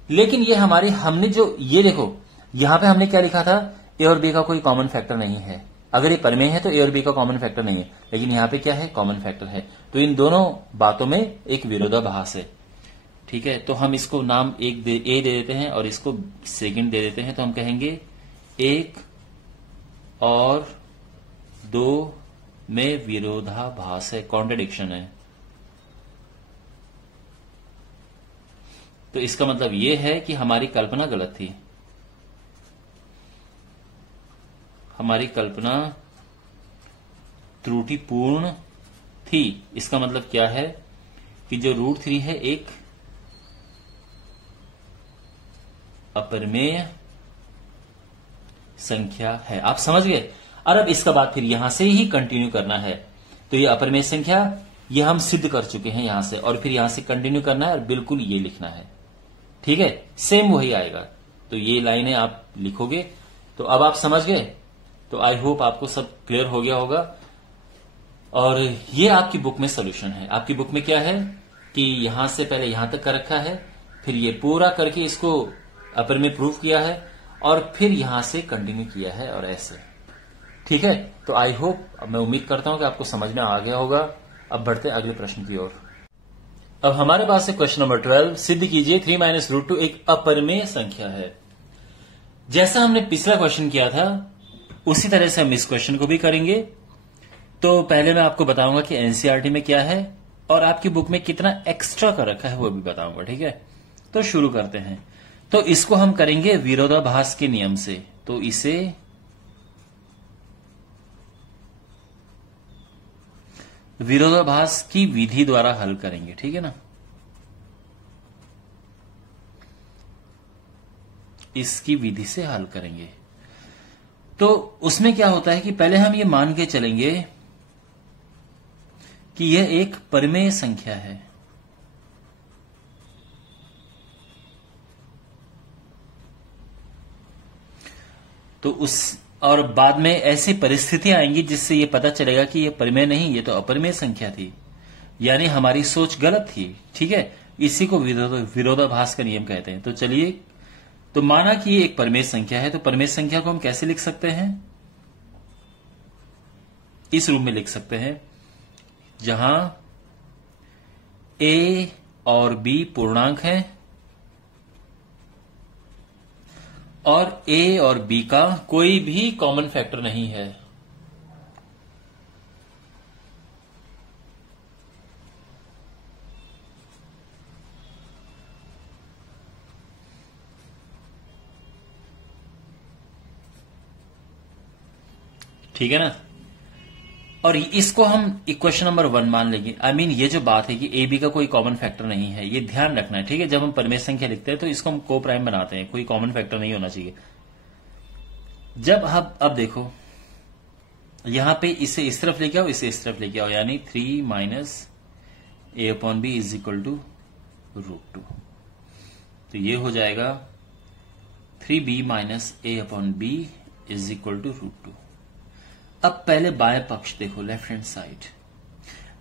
लेकिन ये हमने जो ये देखो यहां पे हमने क्या लिखा था, ए और बी का कोई कॉमन फैक्टर नहीं है। अगर ये परिमेय है तो ए और बी का कॉमन फैक्टर नहीं है, लेकिन यहां पे क्या है, कॉमन फैक्टर है। तो इन दोनों बातों में एक विरोधाभास है, ठीक है। तो हम इसको नाम ए दे देते हैं और इसको सेकंड दे देते हैं, तो हम कहेंगे 1 और 2 में विरोधाभास है, कॉन्ट्रडिक्शन है। तो इसका मतलब यह है कि हमारी कल्पना गलत थी, हमारी कल्पना त्रुटिपूर्ण थी। इसका मतलब क्या है कि जो √3 है एक अपरिमेय संख्या है। आप समझ गए। और अब इसका बाद फिर यहां से ही कंटिन्यू करना है। तो ये अपरिमेय संख्या ये हम सिद्ध कर चुके हैं यहां से, और फिर यहां से कंटिन्यू करना है और बिल्कुल ये लिखना है, ठीक है, सेम वही आएगा। तो ये लाइनें आप लिखोगे। तो अब आप समझ गए। तो आई होप आपको सब क्लियर हो गया होगा। और ये आपकी बुक में सोल्यूशन है। आपकी बुक में क्या है कि यहां से पहले यहां तक कर रखा है, फिर ये पूरा करके इसको अपरिमेय प्रूफ किया है, और फिर यहां से कंटिन्यू किया है, और ऐसे, ठीक है। तो आई होप, मैं उम्मीद करता हूं कि आपको समझ में आ गया होगा। अब बढ़ते हैं अगले प्रश्न की ओर। अब हमारे पास है क्वेश्चन नंबर 12। सिद्ध कीजिए 3 - √2 एक अपरिमेय संख्या है। जैसा हमने पिछला क्वेश्चन किया था उसी तरह से हम इस क्वेश्चन को भी करेंगे। तो पहले मैं आपको बताऊंगा कि एनसीईआरटी में क्या है और आपकी बुक में कितना एक्स्ट्रा कर रखा है वो भी बताऊंगा, ठीक है। तो शुरू करते हैं। तो इसको हम करेंगे विरोधाभास के नियम से। तो इसे विरोधाभास की विधि द्वारा हल करेंगे, ठीक है ना। इसकी विधि से हल करेंगे। तो उसमें क्या होता है कि पहले हम ये मान के चलेंगे कि यह एक परिमेय संख्या है। तो और बाद में ऐसी परिस्थितियां आएंगी जिससे ये पता चलेगा कि ये परिमेय नहीं, ये तो अपरिमेय संख्या थी, यानी हमारी सोच गलत थी। ठीक है, इसी को विरोधाभास का नियम कहते हैं। तो चलिए, तो माना कि ये एक परिमेय संख्या है, तो परिमेय संख्या को हम कैसे लिख सकते हैं? इस रूप में लिख सकते हैं, जहां a और b पूर्णांक हैं और a और b का कोई भी कॉमन फैक्टर नहीं है। ठीक है ना? और इसको हम इक्वेशन नंबर 1 मान लेंगे। आई मीन ये जो बात है कि ए बी का कोई कॉमन फैक्टर नहीं है, ये ध्यान रखना है। ठीक है, जब हम परिमेय संख्या लिखते हैं तो इसको हम को प्राइम बनाते हैं, कोई कॉमन फैक्टर नहीं होना चाहिए। जब अब देखो, यहां पे इसे इस तरफ लेके आओ, इसे इस तरफ लेके आओ, यानी 3 minus a upon b is equal to √2। तो ये हो जाएगा 3b minus a upon b is equal to √2। अब पहले बाएं पक्ष देखो, left hand side.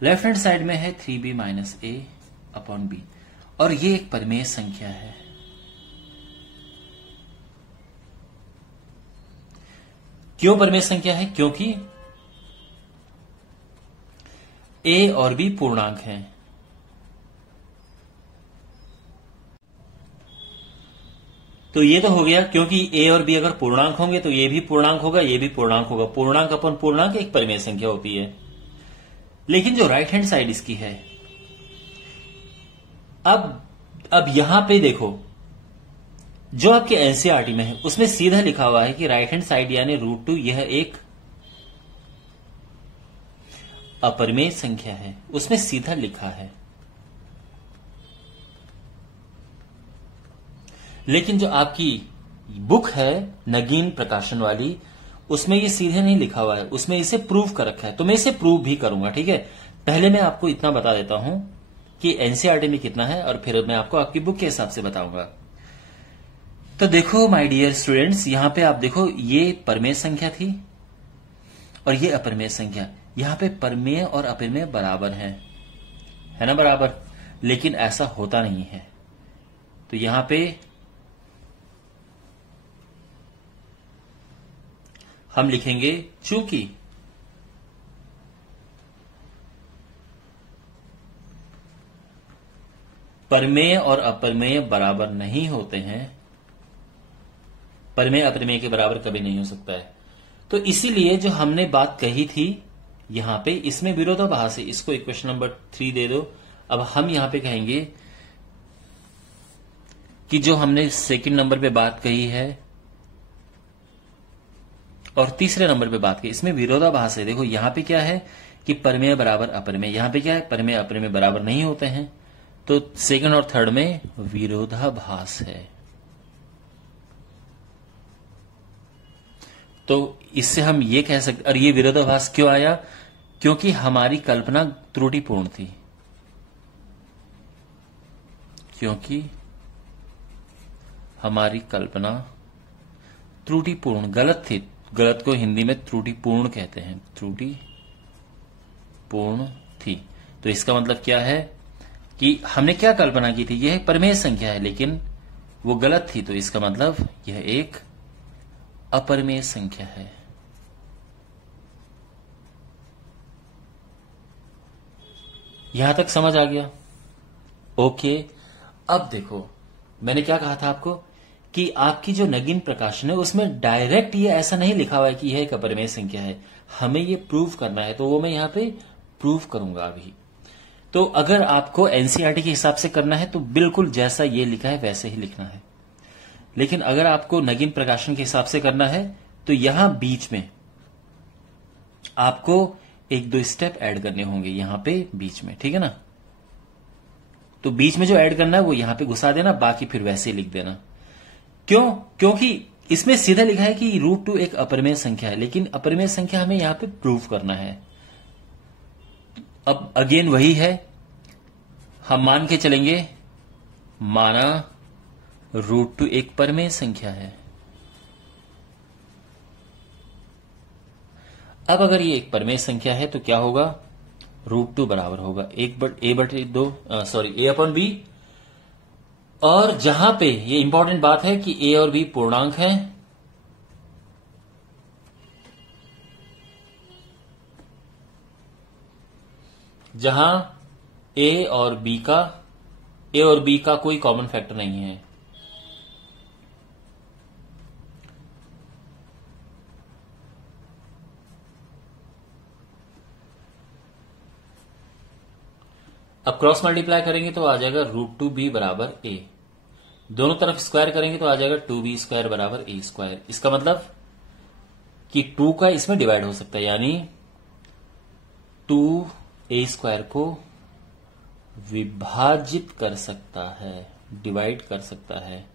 Left hand side में है 3b minus a upon B, और ये एक परिमेय संख्या है। क्यों परिमेय संख्या है? क्योंकि a और b पूर्णांक हैं। तो ये तो हो गया, क्योंकि a और b अगर पूर्णांक होंगे तो ये भी पूर्णांक होगा, ये भी पूर्णांक होगा। पूर्णांक अपन पूर्णांक एक परिमेय संख्या होती है। लेकिन जो राइट हैंड साइड इसकी है, अब यहां पे देखो, जो आपके एनसीईआरटी में है उसमें सीधा लिखा हुआ है कि राइट हैंड साइड यानी √2 यह एक अपरिमेय संख्या है, उसमें सीधा लिखा है। लेकिन जो आपकी बुक है नगीन प्रकाशन वाली, उसमें ये सीधे नहीं लिखा हुआ है, उसमें इसे प्रूव कर रखा है। तो मैं इसे प्रूव भी करूंगा। ठीक है, पहले मैं आपको इतना बता देता हूं कि एनसीईआरटी में कितना है, और फिर मैं आपको आपकी बुक के हिसाब से बताऊंगा। तो देखो माय डियर स्टूडेंट्स, यहां पे आप देखो, ये परिमेय संख्या थी और ये अपरिमेय संख्या। यहां पे परिमेय और अपरिमेय बराबर है ना? बराबर। लेकिन ऐसा होता नहीं है। तो यहां पे हम लिखेंगे, चूंकि परिमेय और अपरिमेय बराबर नहीं होते हैं, परिमेय अपरिमेय के बराबर कभी नहीं हो सकता है, तो इसीलिए जो हमने बात कही थी यहां पे, इसमें विरोधाभास है। इसको इक्वेशन नंबर 3 दे दो। अब हम यहां पे कहेंगे कि जो हमने सेकंड नंबर पे बात कही है और तीसरे नंबर पे बात की, इसमें विरोधाभास है। देखो यहां पे क्या है कि परिमेय बराबर अपरिमेय, यहां पे क्या है, परिमेय अपरिमेय बराबर नहीं होते हैं। तो सेकंड और थर्ड में विरोधाभास है। तो इससे हम ये कह सकते, और ये विरोधाभास क्यों आया? क्योंकि हमारी कल्पना त्रुटिपूर्ण थी, क्योंकि हमारी कल्पना त्रुटिपूर्ण, गलत थी। गलत को हिंदी में त्रुटिपूर्ण कहते हैं, त्रुटिपूर्ण थी। तो इसका मतलब क्या है कि हमने क्या कल्पना की थी, यह एक परिमेय संख्या है, लेकिन वो गलत थी। तो इसका मतलब यह एक अपरिमेय संख्या है। यहां तक समझ आ गया? ओके। अब देखो, मैंने क्या कहा था आपको कि आपकी जो नगीन प्रकाशन है उसमें डायरेक्ट ये ऐसा नहीं लिखा हुआ है कि यह एक अपरिमेय संख्या है, हमें ये प्रूव करना है। तो वो मैं यहां पे प्रूव करूंगा अभी। तो अगर आपको एनसीईआरटी के हिसाब से करना है तो बिल्कुल जैसा ये लिखा है वैसे ही लिखना है। लेकिन अगर आपको नगीन प्रकाशन के हिसाब से करना है तो यहां बीच में आपको 1-2 स्टेप ऐड करने होंगे, यहां पे बीच में। ठीक है ना? तो बीच में जो ऐड करना है वो यहां पे घुसा देना, बाकी फिर वैसे ही लिख देना। क्यों? क्योंकि इसमें सीधा लिखा है कि √2 एक अपरिमेय संख्या है, लेकिन अपरिमेय संख्या हमें यहां पे प्रूव करना है। अब अगेन वही है, हम मान के चलेंगे, माना √2 एक परिमेय संख्या है। अब अगर ये एक परिमेय संख्या है तो क्या होगा, √2 बराबर होगा ए अपॉन बी। और जहां पे ये इंपॉर्टेंट बात है कि ए और बी पूर्णांक है, जहां ए और बी का कोई कॉमन फैक्टर नहीं है। अब क्रॉस मल्टीप्लाई करेंगे तो आ जाएगा √2b बराबर a। दोनों तरफ स्क्वायर करेंगे तो आ जाएगा 2b² बराबर a²। इसका मतलब कि 2 का इसमें डिवाइड हो सकता है, यानी 2a² को विभाजित कर सकता है, डिवाइड कर सकता है।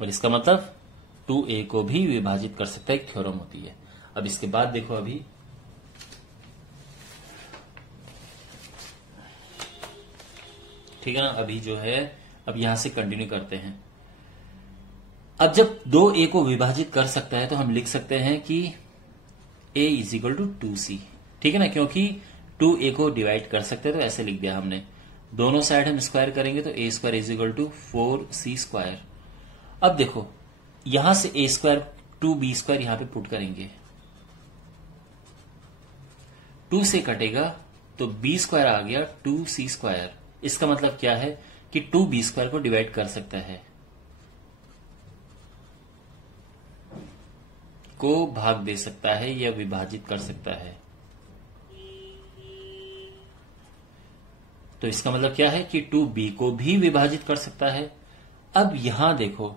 और इसका मतलब 2a को भी विभाजित कर सकता है, एक थ्योरम होती है। अब इसके बाद देखो, अभी ठीक है ना, अभी जो है अब यहां से कंटिन्यू करते हैं। अब जब 2a को विभाजित कर सकता है तो हम लिख सकते हैं कि a = 2c, ठीक है ना, क्योंकि 2a को डिवाइड कर सकते हैं तो ऐसे लिख दिया हमने। दोनों साइड हम स्क्वायर करेंगे तो a² = 4c²। अब देखो यहां से a² 2b² यहां पे पुट करेंगे, 2 से कटेगा तो b² आ गया 2c²। इसका मतलब क्या है कि 2b² को डिवाइड कर सकता है, को भाग दे सकता है या विभाजित कर सकता है। तो इसका मतलब क्या है कि 2b को भी विभाजित कर सकता है। अब यहां देखो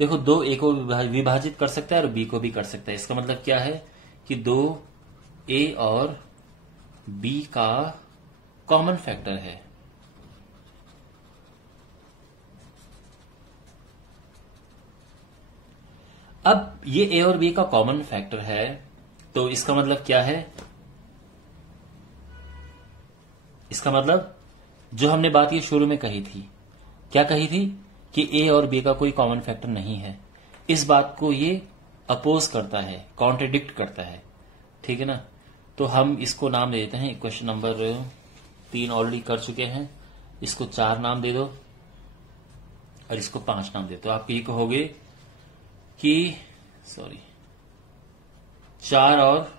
2a को विभाजित कर सकता है और b को भी कर सकता है। इसका मतलब क्या है कि 2a और b का कॉमन फैक्टर है। अब ये a और b का कॉमन फैक्टर है, तो इसका मतलब क्या है, इसका मतलब जो हमने बात ये शुरू में कही थी, क्या कही थी कि a और b का कोई कॉमन फैक्टर नहीं है। इस बात को ये अपोज करता है, कॉन्ट्रडिक्ट करता है, ठीक है ना। तो हम इसको नाम दे देते हैं, क्वेश्चन नंबर 3 ऑलरेडी कर चुके हैं, इसको 4 नाम दे दो और इसको 5 नाम दे दो। आप ये कहोगे कि 4 और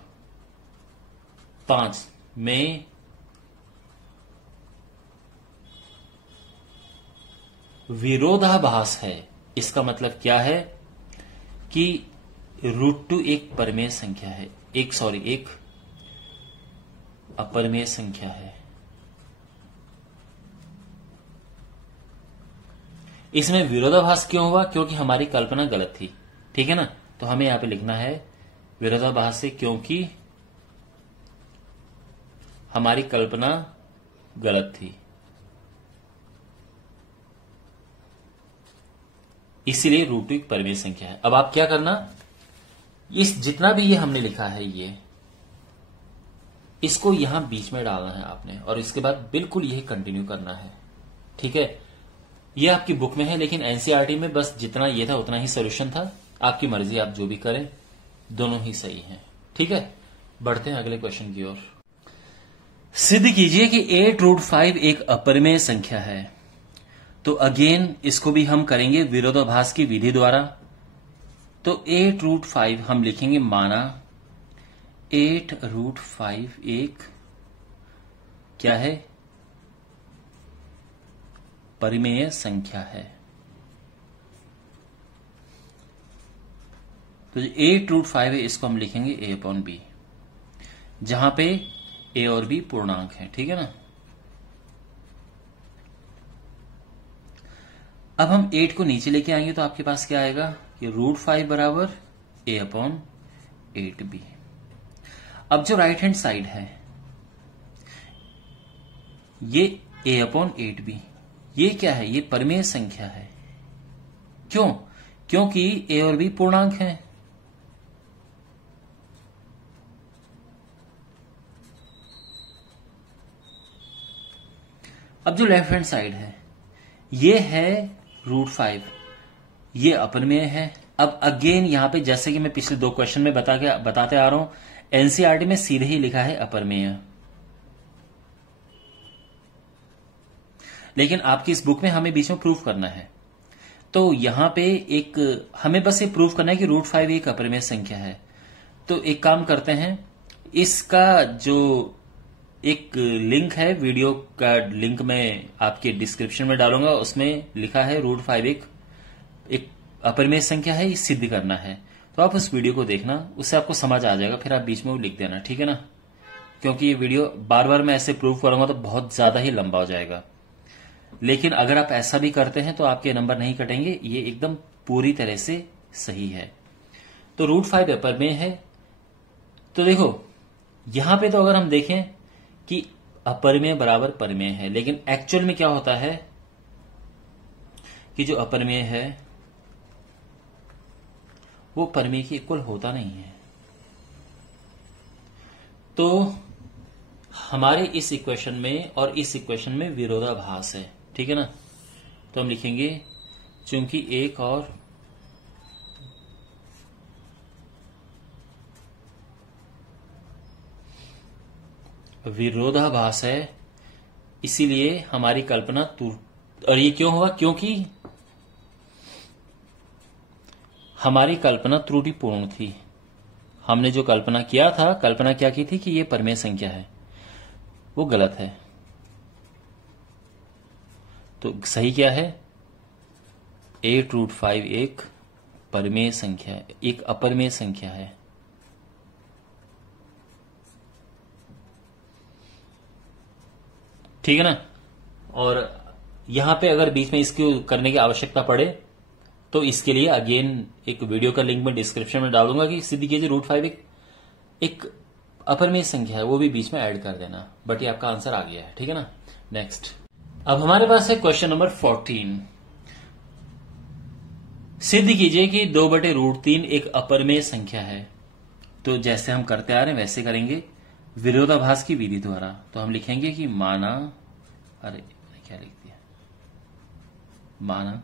5 में विरोधाभास है। इसका मतलब क्या है कि √2 एक परिमेय संख्या है, एक अपरिमेय संख्या है। इसमें विरोधाभास क्यों हुआ, क्योंकि हमारी कल्पना गलत थी, ठीक है ना। तो हमें यहां पे लिखना है विरोधाभास से क्योंकि हमारी कल्पना गलत थी, इसीलिए √2 एक परिमेय संख्या है। अब आप क्या करना, इस जितना भी ये हमने लिखा है इसको यहां बीच में डालना है आपने, और इसके बाद बिल्कुल यही कंटिन्यू करना है, ठीक है। ये आपकी बुक में है, लेकिन एनसीईआरटी में बस जितना ये था उतना ही सॉल्यूशन था। आपकी मर्जी, आप जो भी करें, दोनों ही सही हैं, ठीक है। बढ़ते हैं अगले क्वेश्चन की ओर। सिद्ध कीजिए कि 8√5 एक अपरिमेय संख्या है। तो अगेन इसको भी हम करेंगे विरोधाभास की विधि द्वारा। तो 8√5 हम लिखेंगे, माना 8√5 एक क्या है, परिमेय संख्या है। तो जो 8√5 है इसको हम लिखेंगे a/b, जहां पे a और b पूर्णांक है, ठीक है ना। अब हम 8 को नीचे लेके आएंगे तो आपके पास क्या आएगा, ये √5 बराबर a/8b। अब जो राइट हैंड साइड है ये a/8b, ये क्या है, ये परिमेय संख्या है। क्यों, क्योंकि a और b पूर्णांक है। अब जो लेफ्ट हैंड साइड है ये है √5, ये अपरिमेय है, अब अगेन यहां पे जैसे कि मैं पिछले 2 क्वेश्चन में बताते आ रहा हूं, एनसीईआरटी में सीधे ही लिखा है अपरमेय, लेकिन आपकी इस बुक में हमें बीच में प्रूफ करना है। तो यहां पे एक हमें बस ये प्रूफ करना है कि √5 एक अपरिमेय संख्या है। तो एक काम करते हैं, इसका जो एक लिंक है, वीडियो का लिंक मैं आपके डिस्क्रिप्शन में डालूंगा, उसमें लिखा है √5 एक अपरिमेय संख्या है, ये सिद्ध करना है। तो आप उस वीडियो को देखना, उससे आपको समझ आ जाएगा, फिर आप बीच में वो लिख देना, ठीक है ना। क्योंकि ये वीडियो बार बार मैं ऐसे प्रूव करूंगा तो बहुत ज्यादा ही लंबा हो जाएगा। लेकिन अगर आप ऐसा भी करते हैं तो आपके नंबर नहीं कटेंगे, ये एकदम पूरी तरह से सही है। तो √5 अपरिमेय है। तो देखो यहां पे तो अगर हम देखें कि अपरिमेय बराबर परिमेय है, लेकिन एक्चुअल में क्या होता है कि जो अपरिमेय है वो परिमेय के इक्वल होता नहीं है। तो हमारे इस इक्वेशन में और इस इक्वेशन में विरोधाभास है, ठीक है ना। तो हम लिखेंगे चूंकि एक और विरोधाभास है, इसीलिए हमारी कल्पना और ये क्यों हुआ, क्योंकि हमारी कल्पना त्रुटिपूर्ण थी। हमने जो कल्पना किया था, कल्पना क्या की थी कि ये परिमेय संख्या है, वो गलत है। तो सही क्या है, 8√5 एक परिमेय संख्या है, एक अपरिमेय संख्या है। ठीक है ना। और यहां पे अगर बीच में इसको करने की आवश्यकता पड़े तो इसके लिए अगेन एक वीडियो का लिंक मैं डिस्क्रिप्शन में डाल दूंगा कि सिद्ध कीजिए √5 एक अपरिमेय संख्या है, वो भी बीच में ऐड कर देना। बट ये आपका आंसर आ गया है, ठीक है ना। नेक्स्ट, अब हमारे पास है क्वेश्चन नंबर 14। सिद्ध कीजिए कि 2/√3 एक अपरिमेय संख्या है। तो जैसे हम करते आ रहे हैं वैसे करेंगे, विरोधाभास की विधि द्वारा। तो हम लिखेंगे कि माना, अरे क्या लिख दिया, माना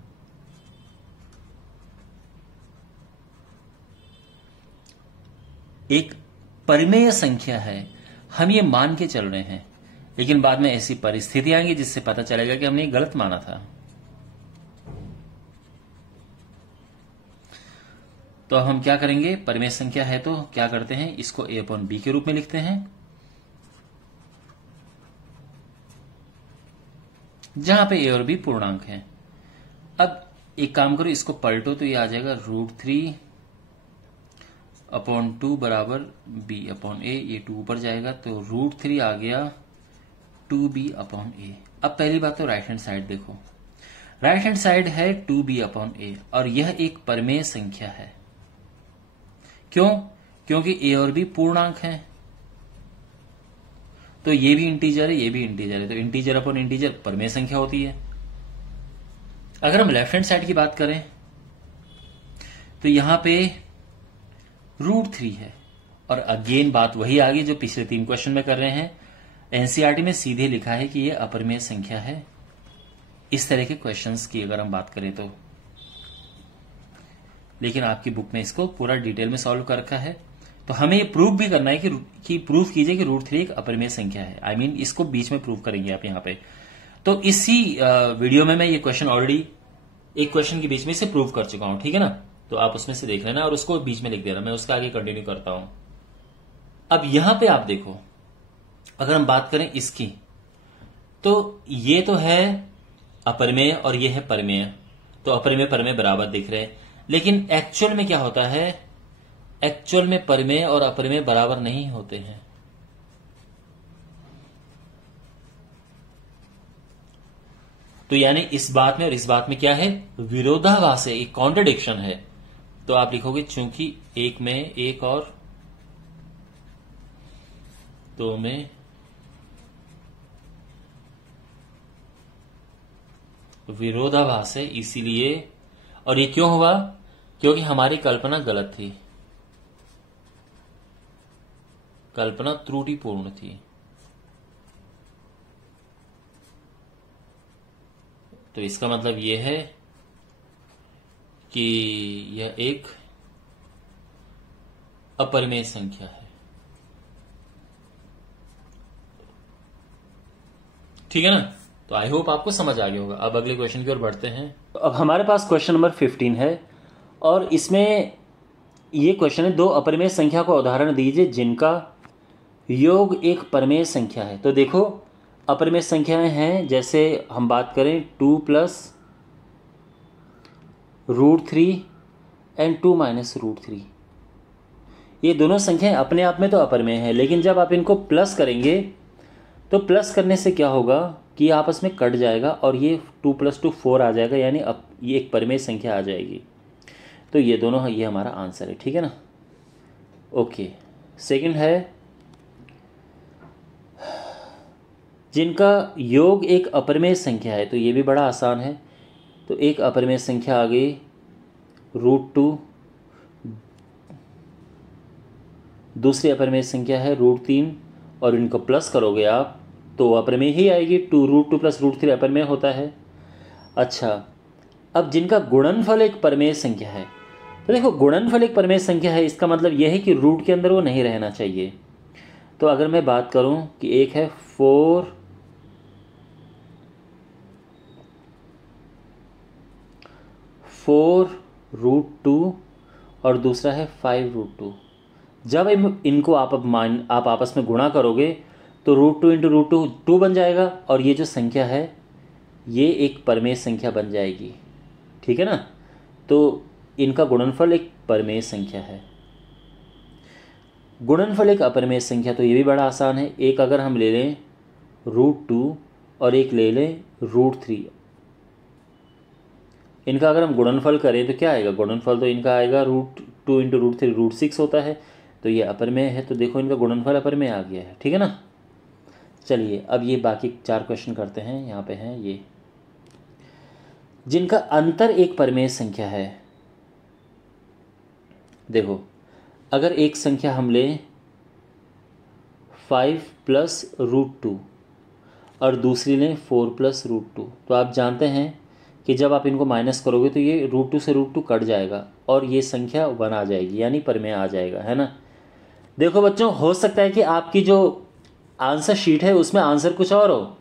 एक परिमेय संख्या है। हम ये मान के चल रहे हैं, लेकिन बाद में ऐसी परिस्थिति आएंगी जिससे पता चलेगा कि हमने गलत माना था। तो हम क्या करेंगे, परिमेय संख्या है तो क्या करते हैं, इसको a/b के रूप में लिखते हैं, जहां पे a और b पूर्णांक हैं। अब एक काम करो, इसको पलटो तो ये आ जाएगा √3/2 बराबर b/a। ये 2 ऊपर जाएगा तो √3 आ गया 2b/a। अब पहली बात तो राइट हैंड साइड देखो, राइट हैंड साइड है 2b/a और यह एक परिमेय संख्या है। क्यों, क्योंकि a और b पूर्णांक हैं। तो ये भी इंटीजर है, ये भी इंटीजर है, तो इंटीजर अपॉन इंटीजर परिमेय संख्या होती है। अगर हम लेफ्ट हैंड साइड की बात करें तो यहां पे √3 है, और अगेन बात वही आ गई जो पिछले 3 क्वेश्चन में कर रहे हैं। एनसीईआरटी में सीधे लिखा है कि ये अपरिमेय संख्या है। इस तरह के क्वेश्चंस की अगर हम बात करें तो, लेकिन आपकी बुक में इसको पूरा डिटेल में सॉल्व कर रखा है। तो हमें ये प्रूफ भी करना है कि प्रूफ कीजिए कि √3 एक अपरिमेय संख्या है। आई मीन इसको बीच में प्रूफ करेंगे आप यहां पे। तो इसी वीडियो में मैं ये क्वेश्चन ऑलरेडी एक क्वेश्चन के बीच में इसे प्रूव कर चुका हूं, ठीक है ना। तो आप उसमें से देख लेना और उसको बीच में लिख देना, मैं उसका आगे कंटिन्यू करता हूं। अब यहां पे आप देखो, अगर हम बात करें इसकी, तो ये तो है अपरिमेय और ये है परिमेय। तो अपरिमेय परिमेय बराबर दिख रहे हैं, लेकिन एक्चुअल में क्या होता है, एक्चुअल में परिमेय और अपरिमेय बराबर नहीं होते हैं। तो यानी इस बात में और इस बात में क्या है, विरोधाभास है, एक कॉन्ट्रडिक्शन है। तो आप लिखोगे चूंकि एक में एक और दो में विरोधाभास है, इसीलिए। और ये क्यों हुआ, क्योंकि हमारी कल्पना गलत थी, कल्पना त्रुटिपूर्ण थी। तो इसका मतलब यह है कि यह एक अपरिमेय संख्या है। ठीक है ना? तो आई होप आपको समझ आ गया होगा। अब अगले क्वेश्चन की ओर बढ़ते हैं। तो अब हमारे पास क्वेश्चन नंबर 15 है और इसमें ये क्वेश्चन है, दो अपरिमेय संख्या को उदाहरण दीजिए जिनका योग एक परिमेय संख्या है। तो देखो अपरिमेय संख्याएं हैं, जैसे हम बात करें 2 + √3 एंड 2 - √3। ये दोनों संख्याएं अपने आप में तो अपरिमेय हैं, लेकिन जब आप इनको प्लस करेंगे तो प्लस करने से क्या होगा कि आपस में कट जाएगा और ये 2 + 2 4 आ जाएगा, यानी अब ये एक परिमेय संख्या आ जाएगी। तो ये दोनों, ये हमारा आंसर है। ठीक है ना? ओके। सेकंड है, जिनका योग एक अपरिमेय संख्या है। तो ये भी बड़ा आसान है। तो एक अपरिमेय संख्या आ गई √2, दूसरी अपरिमेय संख्या है √3, और इनको प्लस करोगे आप तो अपरिमेय ही आएगी। √2 + √3 अपरिमेय होता है। अच्छा, अब जिनका गुणनफल एक परिमेय संख्या है। तो देखो गुणनफल एक परिमेय संख्या है, इसका मतलब यह है कि रूट के अंदर वो नहीं रहना चाहिए। तो अगर मैं बात करूं कि एक है 4 √2 और दूसरा है 5 √2। जब इनको आप आपस में गुणा करोगे तो √2 × √2 2 बन जाएगा, और ये जो संख्या है ये एक परिमेय संख्या बन जाएगी। ठीक है ना? तो इनका गुणनफल एक परिमेय संख्या है। गुणनफल एक अपरिमेय संख्या, तो ये भी बड़ा आसान है। एक अगर हम ले लें √2 और एक ले लें √3, इनका अगर हम गुणनफल करें तो क्या आएगा? गुणनफल तो इनका आएगा √2 × √3 √6 होता है। तो ये अपरिमेय है, तो देखो इनका गुणनफल अपरिमेय आ गया है। ठीक है ना? चलिए अब ये बाकी 4 क्वेश्चन करते हैं। यहाँ पे हैं ये, जिनका अंतर एक परिमेय संख्या है। देखो अगर एक संख्या हम लें 5 + √2 और दूसरी लें 4 + √2, तो आप जानते हैं कि जब आप इनको माइनस करोगे तो ये √2 से √2 कट जाएगा और ये संख्या 1 आ जाएगी, यानी परिमेय आ जाएगा। है ना? देखो बच्चों, हो सकता है कि आपकी जो आंसर शीट है उसमें आंसर कुछ और हो।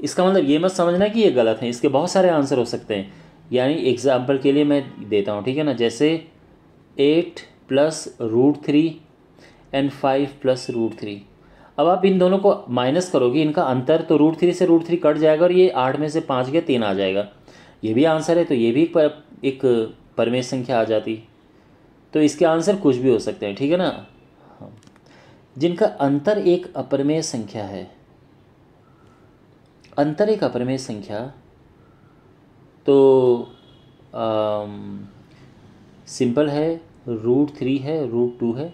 इसका मतलब ये मत समझना कि ये गलत है, इसके बहुत सारे आंसर हो सकते हैं। यानी एग्जाम्पल के लिए मैं देता हूँ। ठीक है ना? जैसे 8 + √3 एंड 5 + √3। अब आप इन दोनों को माइनस करोगे, इनका अंतर तो √3 से √3 कट जाएगा और ये 8 में से 5 गया 3 आ जाएगा। ये भी आंसर है, तो ये भी एक परिमेय संख्या आ जाती। तो इसके आंसर कुछ भी हो सकते हैं। ठीक है ना? जिनका अंतर एक अपरिमेय संख्या है। अंतर एक अपरिमेय संख्या, तो सिंपल है, √3 है, √2 है,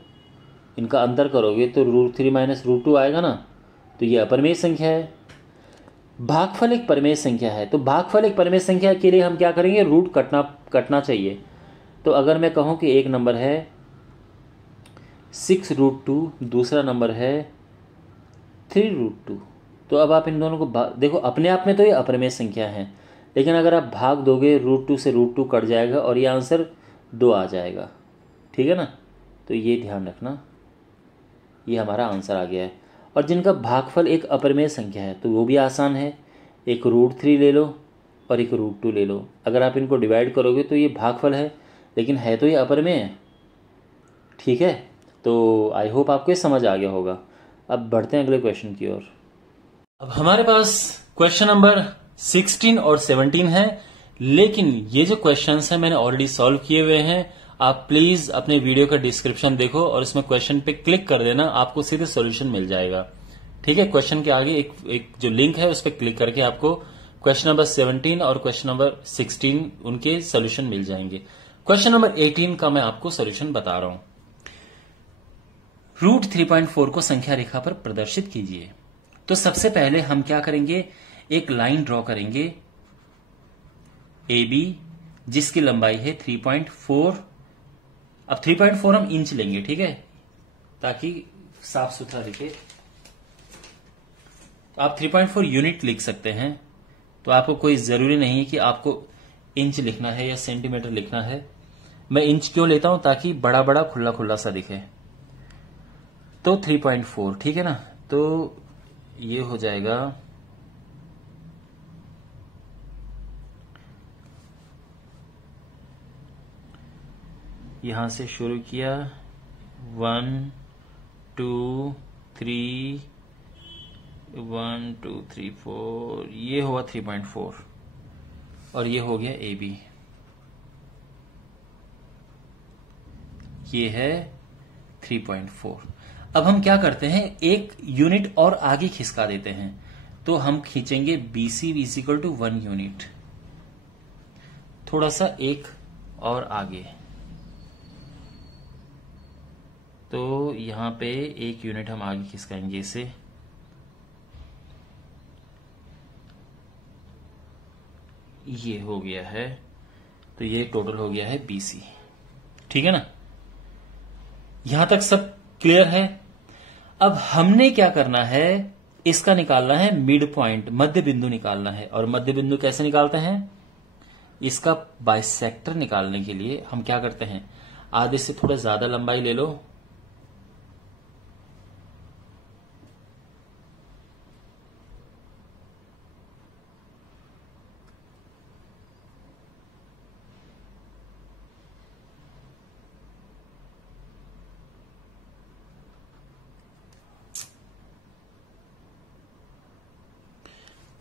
इनका अंतर करोगे तो √3 - √2 आएगा ना, तो ये अपरिमेय संख्या है। भागफल एक परिमेय संख्या है। तो भागफल एक परिमेय संख्या के लिए हम क्या करेंगे? रूट कटना चाहिए। तो अगर मैं कहूँ कि एक नंबर है 6 √2, दूसरा नंबर है 3 √2, तो अब आप इन दोनों को देखो अपने आप में तो ये अपरिमेय संख्या है, लेकिन अगर आप भाग दोगे √2 से √2 कट जाएगा और ये आंसर 2 आ जाएगा। ठीक है ना? तो ये ध्यान रखना, ये हमारा आंसर आ गया है। और जिनका भागफल एक अपरिमेय संख्या है तो वो भी आसान है। एक √3 ले लो और एक √2 ले लो। अगर आप इनको डिवाइड करोगे तो ये भागफल है, लेकिन है तो ये अपरिमेय है। ठीक है? तो आई होप आपको ये समझ आ गया होगा। अब बढ़ते हैं अगले क्वेश्चन की ओर। अब हमारे पास क्वेश्चन नंबर 16 और 17 है, लेकिन ये जो क्वेश्चंस हैं मैंने ऑलरेडी सॉल्व किए हुए हैं। आप प्लीज अपने वीडियो का डिस्क्रिप्शन देखो और इसमें क्वेश्चन पे क्लिक कर देना, आपको सीधे सॉल्यूशन मिल जाएगा। ठीक है? क्वेश्चन के आगे एक जो लिंक है उस पर क्लिक करके आपको क्वेश्चन नंबर 17 और क्वेश्चन नंबर 16 उनके सॉल्यूशन मिल जाएंगे। क्वेश्चन नंबर 18 का मैं आपको सॉल्यूशन बता रहा हूं। √3.4 को संख्या रेखा पर प्रदर्शित कीजिए। तो सबसे पहले हम क्या करेंगे? एक लाइन ड्रॉ करेंगे AB, जिसकी लंबाई है 3.4। अब 3.4 हम इंच लेंगे, ठीक है, ताकि साफ सुथरा दिखे। आप 3.4 यूनिट लिख सकते हैं। तो आपको कोई जरूरी नहीं है कि आपको इंच लिखना है या सेंटीमीटर लिखना है। मैं इंच क्यों लेता हूं, ताकि बड़ा बड़ा खुला खुला सा दिखे। तो 3.4 ठीक है ना। तो ये हो जाएगा यहां से शुरू किया 1 2 3 1 2 3 4, ये हुआ 3.4 और ये हो गया AB, ये है 3.4। अब हम क्या करते हैं, एक यूनिट और आगे खिसका देते हैं। तो हम खींचेंगे BC is equal to 1 unit, थोड़ा सा एक और आगे। तो यहां पे एक यूनिट हम आगे खिसकाएंगे इसे, ये हो गया है। तो ये टोटल हो गया है BC, ठीक है ना। यहां तक सब क्लियर है। अब हमने क्या करना है, इसका निकालना है मिड पॉइंट, मध्य बिंदु निकालना है। और मध्य बिंदु कैसे निकालते हैं, इसका बाइसेक्टर निकालने के लिए हम क्या करते हैं, आधे से थोड़ा ज्यादा लंबाई ले लो,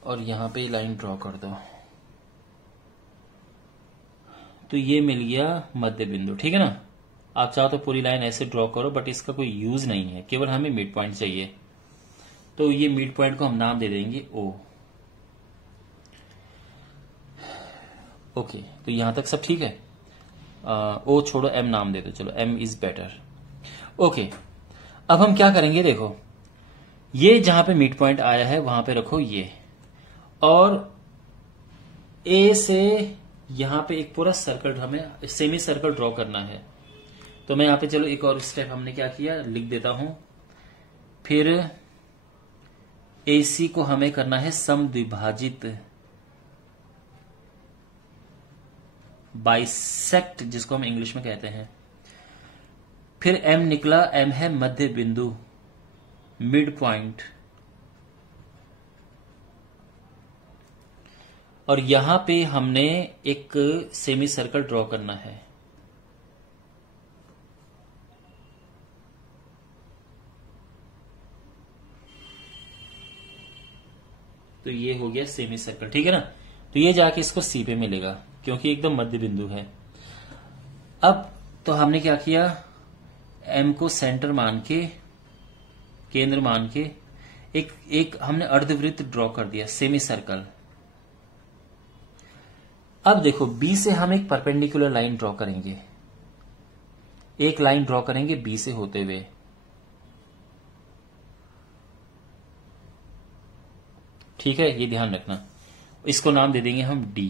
और यहां पे लाइन ड्रॉ कर दो। तो ये मिल गया मध्य बिंदु, ठीक है ना। आप चाहो तो पूरी लाइन ऐसे ड्रॉ करो, बट इसका कोई यूज नहीं है, केवल हमें मिड पॉइंट चाहिए। तो ये मिड पॉइंट को हम नाम दे देंगे O। ओके, तो यहां तक सब ठीक है। O छोड़ो, M नाम दे दो, चलो M इज बेटर। ओके, अब हम क्या करेंगे, देखो ये जहां पे मिड पॉइंट आया है वहां पे रखो ये, और A से यहां पे एक पूरा सर्कल, हमें सेमी सर्कल ड्रॉ करना है। तो मैं यहां पे चलो एक और स्टेप हमने क्या किया, लिख देता हूं। फिर AC को हमें करना है समद्विभाजित, बाइसेक्ट जिसको हम इंग्लिश में कहते हैं। फिर M निकला, M है मध्य बिंदु, मिड पॉइंट। और यहां पे हमने एक सेमी सर्कल ड्रॉ करना है। तो ये हो गया सेमी सर्कल, ठीक है ना। तो ये जाके इसको C पे मिलेगा, क्योंकि एकदम मध्य बिंदु है। अब तो हमने क्या किया, M को सेंटर मान के, केंद्र मान के एक हमने अर्धवृत्त ड्रॉ कर दिया, सेमी सर्कल। अब देखो B से हम एक परपेंडिकुलर लाइन ड्रॉ करेंगे, एक लाइन ड्रॉ करेंगे B से होते हुए। ठीक है, ये ध्यान रखना। इसको नाम दे देंगे हम D।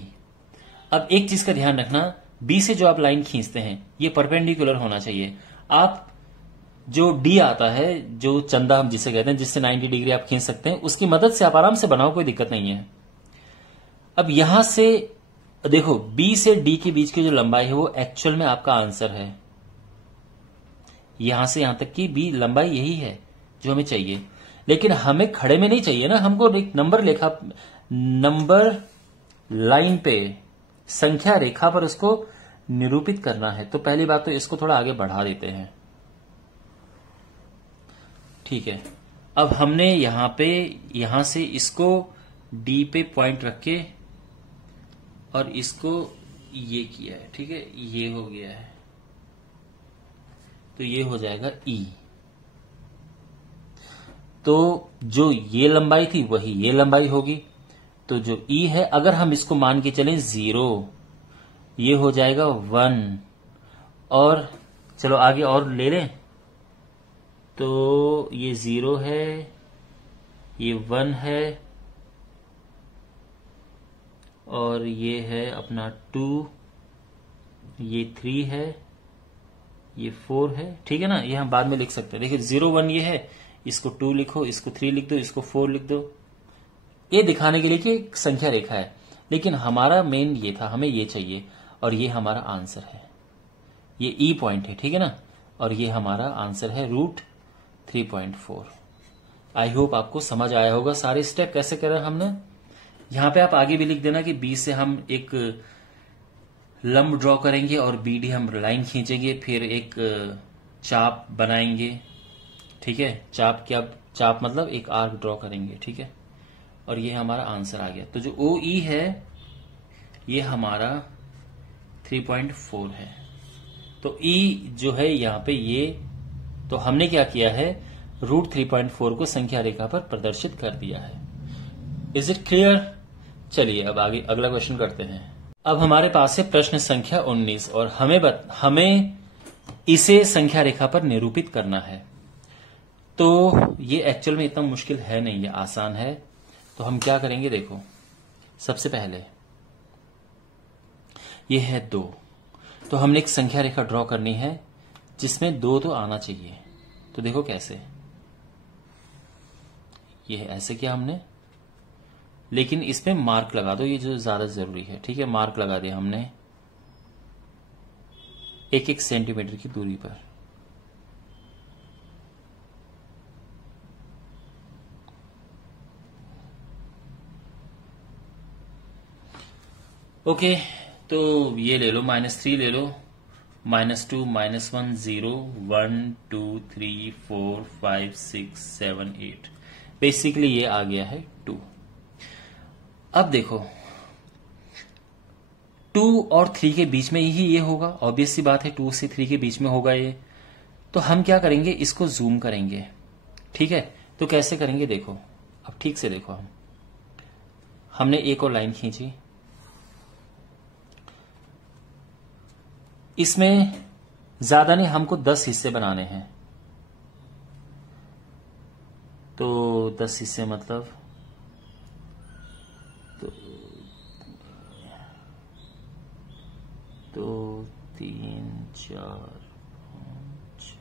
अब एक चीज का ध्यान रखना, B से जो आप लाइन खींचते हैं ये परपेंडिकुलर होना चाहिए। आप जो D आता है, जो चंदा हम जिसे कहते हैं, जिससे 90 डिग्री आप खींच सकते हैं, उसकी मदद से आप आराम से बनाओ, कोई दिक्कत नहीं है। अब यहां से देखो B से D के बीच की जो लंबाई है वो एक्चुअल में आपका आंसर है। यहां से यहां तक की B लंबाई यही है जो हमें चाहिए, लेकिन हमें खड़े में नहीं चाहिए ना, हमको एक नंबर लाइन पे, संख्या रेखा पर उसको निरूपित करना है। तो पहली बात तो इसको थोड़ा आगे बढ़ा देते हैं, ठीक है। अब हमने यहां से इसको D पे पॉइंट रख के और इसको ये किया है, ठीक है, ये हो गया है। तो ये हो जाएगा E। तो जो ये लंबाई थी वही ये लंबाई होगी। तो जो E है, अगर हम इसको मान के चलें 0, ये हो जाएगा 1। और चलो आगे और ले लें, तो ये 0 है, ये 1 है, और ये है अपना 2, ये 3 है, ये 4 है, ठीक है ना। ये हम बाद में लिख सकते हैं। देखिए 0 1 ये है, इसको 2 लिखो, इसको 3 लिख दो, इसको 4 लिख दो। ये दिखाने के लिए कि एक संख्या रेखा है। लेकिन हमारा मेन ये था, हमें ये चाहिए, और ये हमारा आंसर है। ये ई पॉइंट है, ठीक है ना, और ये हमारा आंसर है √3.4। आई होप आपको समझ आया होगा सारे स्टेप कैसे करें हमने। यहां पे आप आगे भी लिख देना कि बी से हम एक लंब ड्रॉ करेंगे और BD हम लाइन खींचेंगे, फिर एक चाप बनाएंगे, ठीक है। चाप मतलब एक आर्क ड्रॉ करेंगे, ठीक है, और ये हमारा आंसर आ गया। तो जो OE है ये हमारा 3.4 है। तो E जो है यहाँ पे ये, तो हमने क्या किया है, √3.4 को संख्या रेखा पर प्रदर्शित कर दिया है। Is it clear? चलिए अब आगे अगला क्वेश्चन करते हैं। अब हमारे पास है प्रश्न संख्या 19 और हमें इसे संख्या रेखा पर निरूपित करना है। तो ये एक्चुअल में इतना मुश्किल है नहीं, ये आसान है। तो हम क्या करेंगे, देखो सबसे पहले ये है 2, तो हमने एक संख्या रेखा ड्रॉ करनी है जिसमें 2 तो आना चाहिए। तो देखो कैसे, ये ऐसे किया हमने, लेकिन इसमें मार्क लगा दो, ये जो ज्यादा जरूरी है, ठीक है। मार्क लगा दिया हमने 1-1 सेंटीमीटर की दूरी पर। ओके, तो ये ले लो, -3 ले लो, -2, -1, 0, 1, 2, 3, 4, 5, 6, 7, 8। बेसिकली ये आ गया है 2। अब देखो 2 और 3 के बीच में ही ये होगा, ऑब्वियस सी बात है, 2 से 3 के बीच में होगा ये। तो हम क्या करेंगे, इसको जूम करेंगे, ठीक है। तो कैसे करेंगे, देखो अब ठीक से देखो, हमने एक और लाइन खींची, इसमें ज्यादा नहीं, हमको 10 हिस्से बनाने हैं। तो 10 हिस्से मतलब तो 3, 4, 5,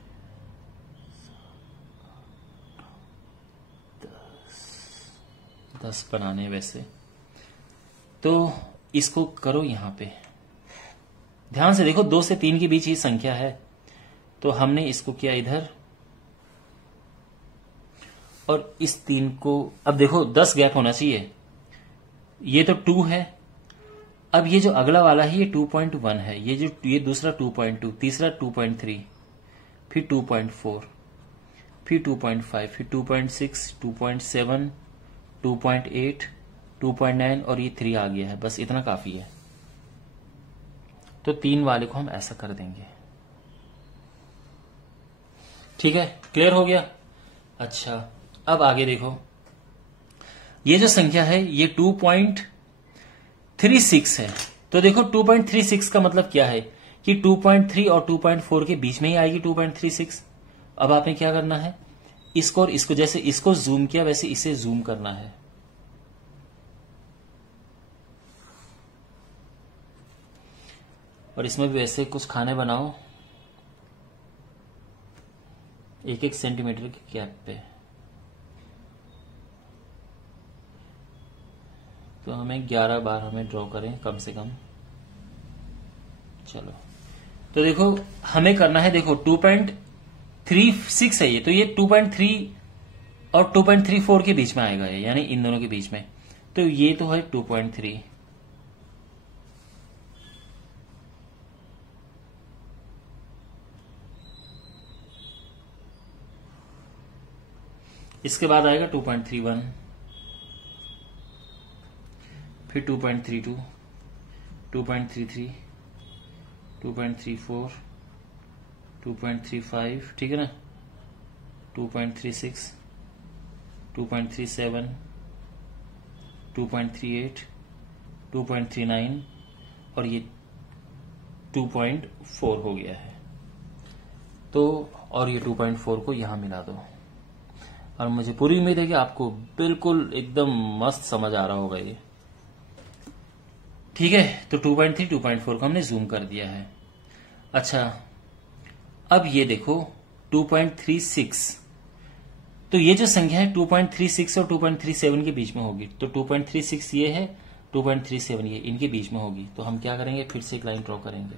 10 बनाने वैसे। तो इसको करो यहां पे, ध्यान से देखो 2 से 3 के बीच ही संख्या है। तो हमने इसको किया इधर, और इस 3 को, अब देखो 10 गैप होना चाहिए। ये तो 2 है, अब ये जो अगला वाला है ये 2.1 है, ये दूसरा 2.2, तीसरा 2.3, फिर 2.4, फिर 2.5, फिर 2.6, 2.7, 2.8, 2.9 और ये 3 आ गया है। बस इतना काफी है। तो 3 वाले को हम ऐसा कर देंगे, ठीक है। क्लियर हो गया? अच्छा, अब आगे देखो, ये जो संख्या है ये 2.36 है। तो देखो 2.36 का मतलब क्या है कि 2.3 और 2.4 के बीच में ही आएगी 2.36। अब आपने क्या करना है, इसको और इसको, जैसे इसको जूम किया वैसे इसे जूम करना है। और इसमें भी वैसे कुछ खाने बनाओ 1-1 सेंटीमीटर की गैप पे। तो हमें 11 बार हमें ड्रॉ करें कम से कम। चलो, तो देखो हमें करना है, देखो 2.36 है ये, तो ये 2.3 और 2.34 के बीच में आएगा ये, यानी इन दोनों के बीच में। तो ये तो है 2.3, इसके बाद आएगा 2.31, फिर 2.32, 2.33, 2.34, 2.35, ठीक है ना, 2.36, 2.37, 2.38, 2.39 और ये 2.4 हो गया है। तो और ये 2.4 को यहां मिला दो, और मुझे पूरी उम्मीद है कि आपको बिल्कुल एकदम मस्त समझ आ रहा होगा ये, ठीक है। तो 2.3, 2.4 को हमने जूम कर दिया है। अच्छा, अब ये देखो 2.36, तो ये जो संख्या है 2.36 और 2.37 के बीच में होगी। तो 2.36 ये है 2.37 ये इनके बीच में होगी। तो हम क्या करेंगे, फिर से एक लाइन ड्रॉ करेंगे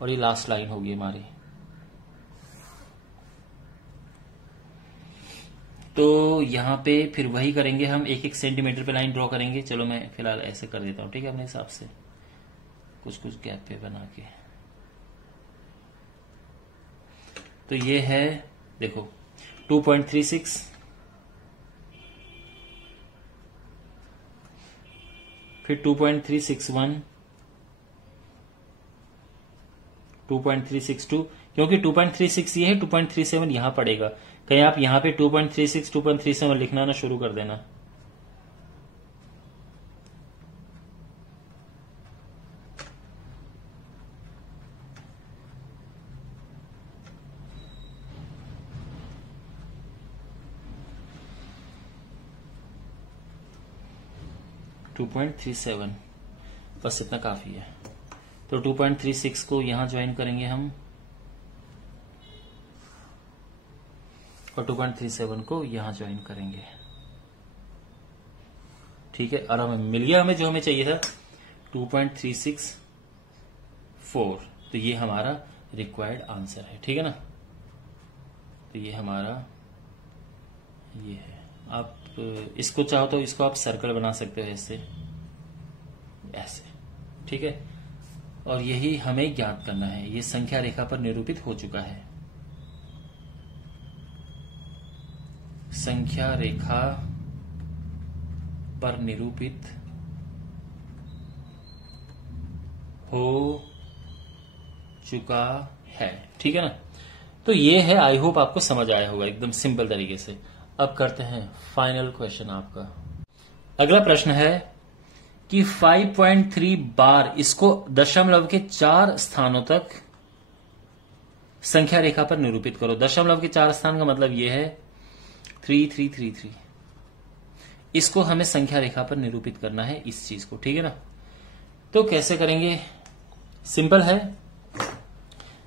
और ये लास्ट लाइन होगी हमारी। तो यहां पे फिर वही करेंगे हम, 1-1 सेंटीमीटर पे लाइन ड्रॉ करेंगे। चलो मैं फिलहाल ऐसे कर देता हूं, ठीक है, अपने हिसाब से कुछ कुछ गैप पे बना के। तो ये है देखो 2.36, फिर 2.361, 2.362, क्योंकि 2.36 ये है, 2.37 यहां पड़ेगा। कहीं आप यहां पे 2.36, 2.37 लिखना ना शुरू कर देना। .37 बस इतना काफी है। तो 2.36 को यहां ज्वाइन करेंगे हम और 2.37 को यहां ज्वाइन करेंगे, ठीक है। और हमें मिल गया हमें जो हमें चाहिए था 2.364। तो ये हमारा रिक्वायर्ड आंसर है, ठीक है ना। तो ये हमारा ये है। आप इसको चाहो तो इसको आप सर्कल बना सकते हो ऐसे ऐसे, ठीक है। और यही हमें ज्ञात करना है। ये संख्या रेखा पर निरूपित हो चुका है। संख्या रेखा पर निरूपित हो चुका है, ठीक है ना। तो ये है, आई होप आपको समझ आया होगा एकदम सिंपल तरीके से। अब करते हैं फाइनल क्वेश्चन आपका। अगला प्रश्न है कि 5.3 बार इसको दशमलव के 4 स्थानों तक संख्या रेखा पर निरूपित करो। दशमलव के 4 स्थान का मतलब यह है 3333। इसको हमें संख्या रेखा पर निरूपित करना है, इस चीज को, ठीक है ना। तो कैसे करेंगे, सिंपल है।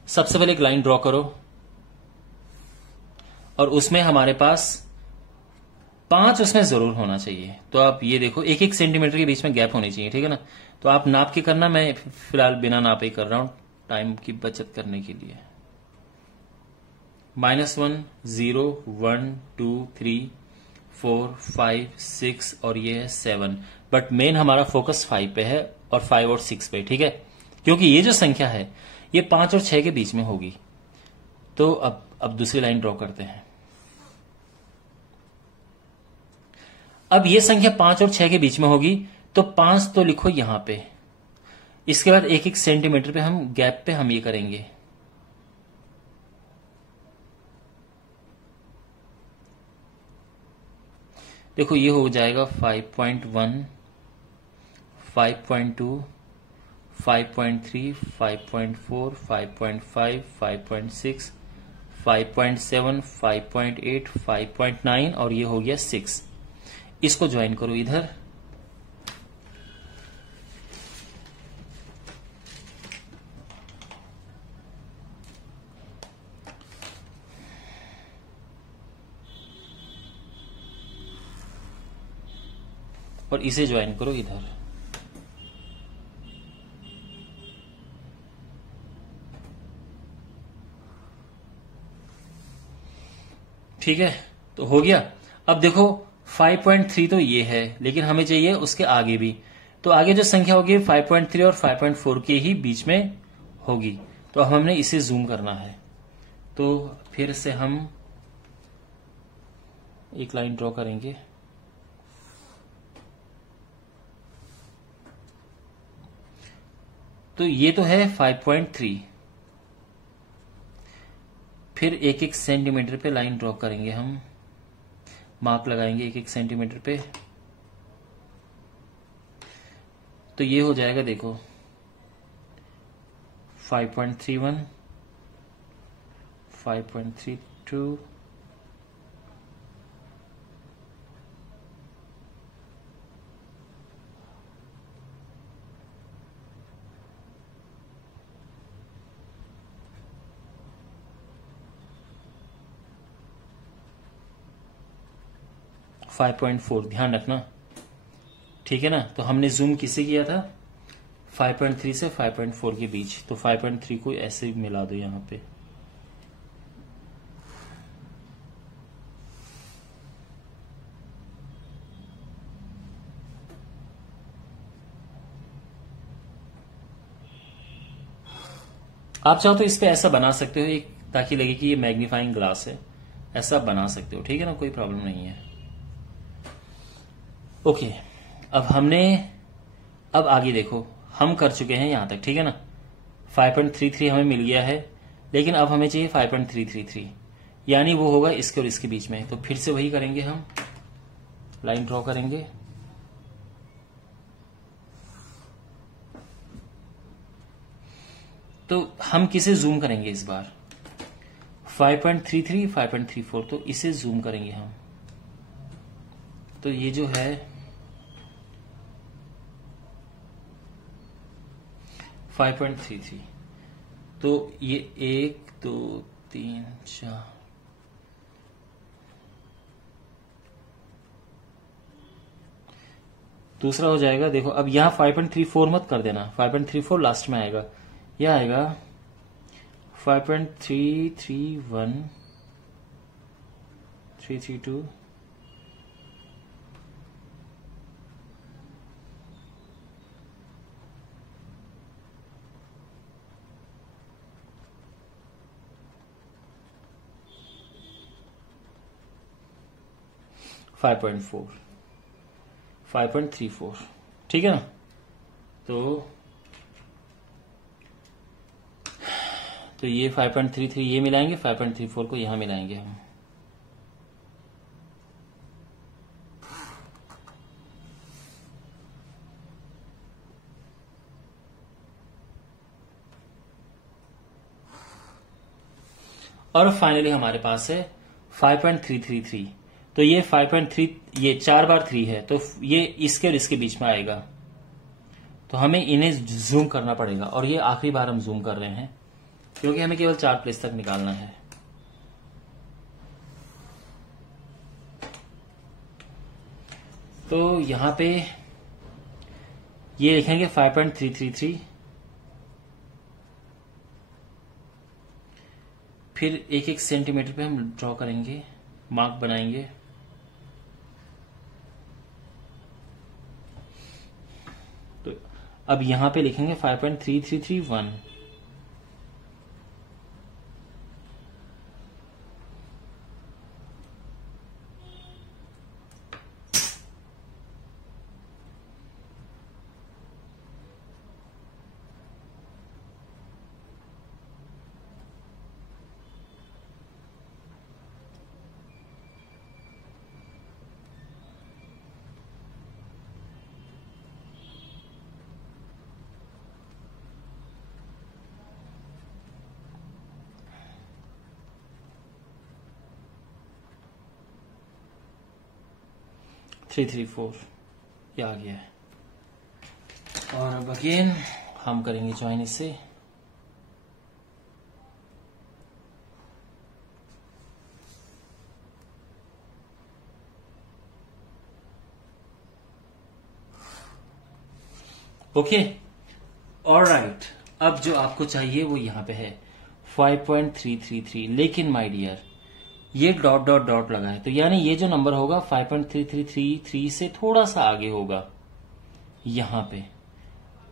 सबसे पहले एक लाइन ड्रॉ करो और उसमें हमारे पास 5 उसमें जरूर होना चाहिए। तो आप ये देखो 1-1 सेंटीमीटर के बीच में गैप होनी चाहिए, ठीक है ना। तो आप नाप के करना, मैं फिलहाल बिना नापे कर रहा हूं टाइम की बचत करने के लिए। -1, 0, 1, 2, 3, 4, 5, 6 और ये है 7। बट मेन हमारा फोकस 5 पे है और 5 और 6 पे, ठीक है। क्योंकि ये जो संख्या है ये 5 और 6 के बीच में होगी। तो अब दूसरी लाइन ड्रॉ करते हैं। अब ये संख्या 5 और 6 के बीच में होगी, तो 5 तो लिखो यहां पे। इसके बाद 1-1 सेंटीमीटर पे हम गैप पे हम ये करेंगे। देखो ये हो जाएगा 5.1, 5.2, 5.3, 5.4, 5.5, 5.6, 5.7, 5.8, 5.9 और ये हो गया 6। इसको ज्वाइन करो इधर। और इसे ज्वाइन करो इधर। ठीक है, तो हो गया। अब देखो 5.3 तो ये है, लेकिन हमें चाहिए उसके आगे भी। तो आगे जो संख्या होगी 5.3 और 5.4 के ही बीच में होगी। तो अब हमने इसे जूम करना है। तो फिर से हम एक लाइन ड्रॉ करेंगे। तो ये तो है 5.3। फिर 1-1 सेंटीमीटर पे लाइन ड्रॉ करेंगे हम, माप लगाएंगे 1-1 सेंटीमीटर पे। तो ये हो जाएगा देखो 5.31, 5.32, 5.4। ध्यान रखना ठीक है ना। तो हमने जूम किसे किया था, 5.3 से 5.4 के बीच, तो 5.3 को ऐसे मिला दो यहां पे। आप चाहो तो इस पे ऐसा बना सकते हो एक, ताकि लगे कि ये मैग्नीफाइंग ग्लास है, ऐसा बना सकते हो, ठीक है ना, कोई प्रॉब्लम नहीं है। ओके, अब आगे देखो, हम कर चुके हैं यहां तक, ठीक है ना। 5.33 हमें मिल गया है, लेकिन अब हमें चाहिए 5.333, यानी वो होगा इसके और इसके बीच में। तो फिर से वही करेंगे, हम लाइन ड्रॉ करेंगे। तो हम किसे जूम करेंगे इस बार, 5.33, 5.34, तो इसे जूम करेंगे हम। तो ये जो है 5.33, तो ये 1 2 3 4, दूसरा हो जाएगा। देखो अब यहां 5.34 मत कर देना, 5.34 लास्ट में आएगा, यह आएगा 5.331 332 5.4 5.34, ठीक है ना। तो ये 5.33 ये मिलाएंगे, 5.34 को यहां मिलाएंगे हम। और फाइनली हमारे पास है 5.333, तो ये 5.3, ये 4 बार 3 है, तो ये इसके और इसके बीच में आएगा। तो हमें इन्हें जूम करना पड़ेगा, और ये आखिरी बार हम जूम कर रहे हैं, क्योंकि हमें केवल 4 प्लेस तक निकालना है। तो यहां पे ये लिखेंगे 5.333, फिर 1-1 सेंटीमीटर पे हम ड्रॉ करेंगे, मार्क बनाएंगे। तो अब यहां पे लिखेंगे 5.3331, थ्री 334, ये आ गया है। और अब अगेन हम करेंगे ज्वाइन इससे। ओके, ऑलराइट, अब जो आपको चाहिए वो यहां पे है 5.333, लेकिन माय डियर ये डॉट डॉट डॉट लगा है, तो यानी ये जो नंबर होगा 5.3333 से थोड़ा सा आगे होगा यहां पे।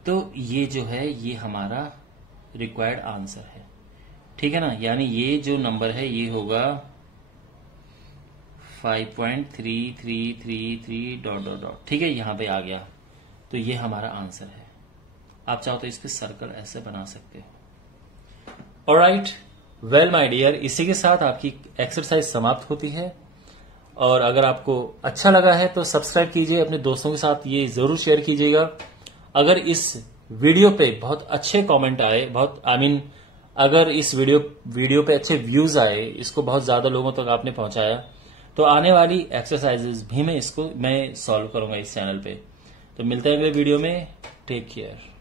तो ये जो है ये हमारा रिक्वायर्ड आंसर है, ठीक है ना। यानी ये जो नंबर है ये होगा 5.3333 डॉट डॉट डॉट, ठीक है, यहां पे आ गया। तो ये हमारा आंसर है। आप चाहो तो इस पे सर्कल ऐसे बना सकते हो। ऑलराइट, वेल माय डियर, इसी के साथ आपकी एक्सरसाइज समाप्त होती है। और अगर आपको अच्छा लगा है तो सब्सक्राइब कीजिए, अपने दोस्तों के साथ ये जरूर शेयर कीजिएगा। अगर इस वीडियो पे बहुत अच्छे कमेंट आए, अगर इस वीडियो पे अच्छे व्यूज आए, इसको बहुत ज्यादा लोगों तक आपने पहुंचाया, तो आने वाली एक्सरसाइजेज भी मैं सॉल्व करूंगा इस चैनल पे। तो मिलते हैं अगले वीडियो में, टेक केयर।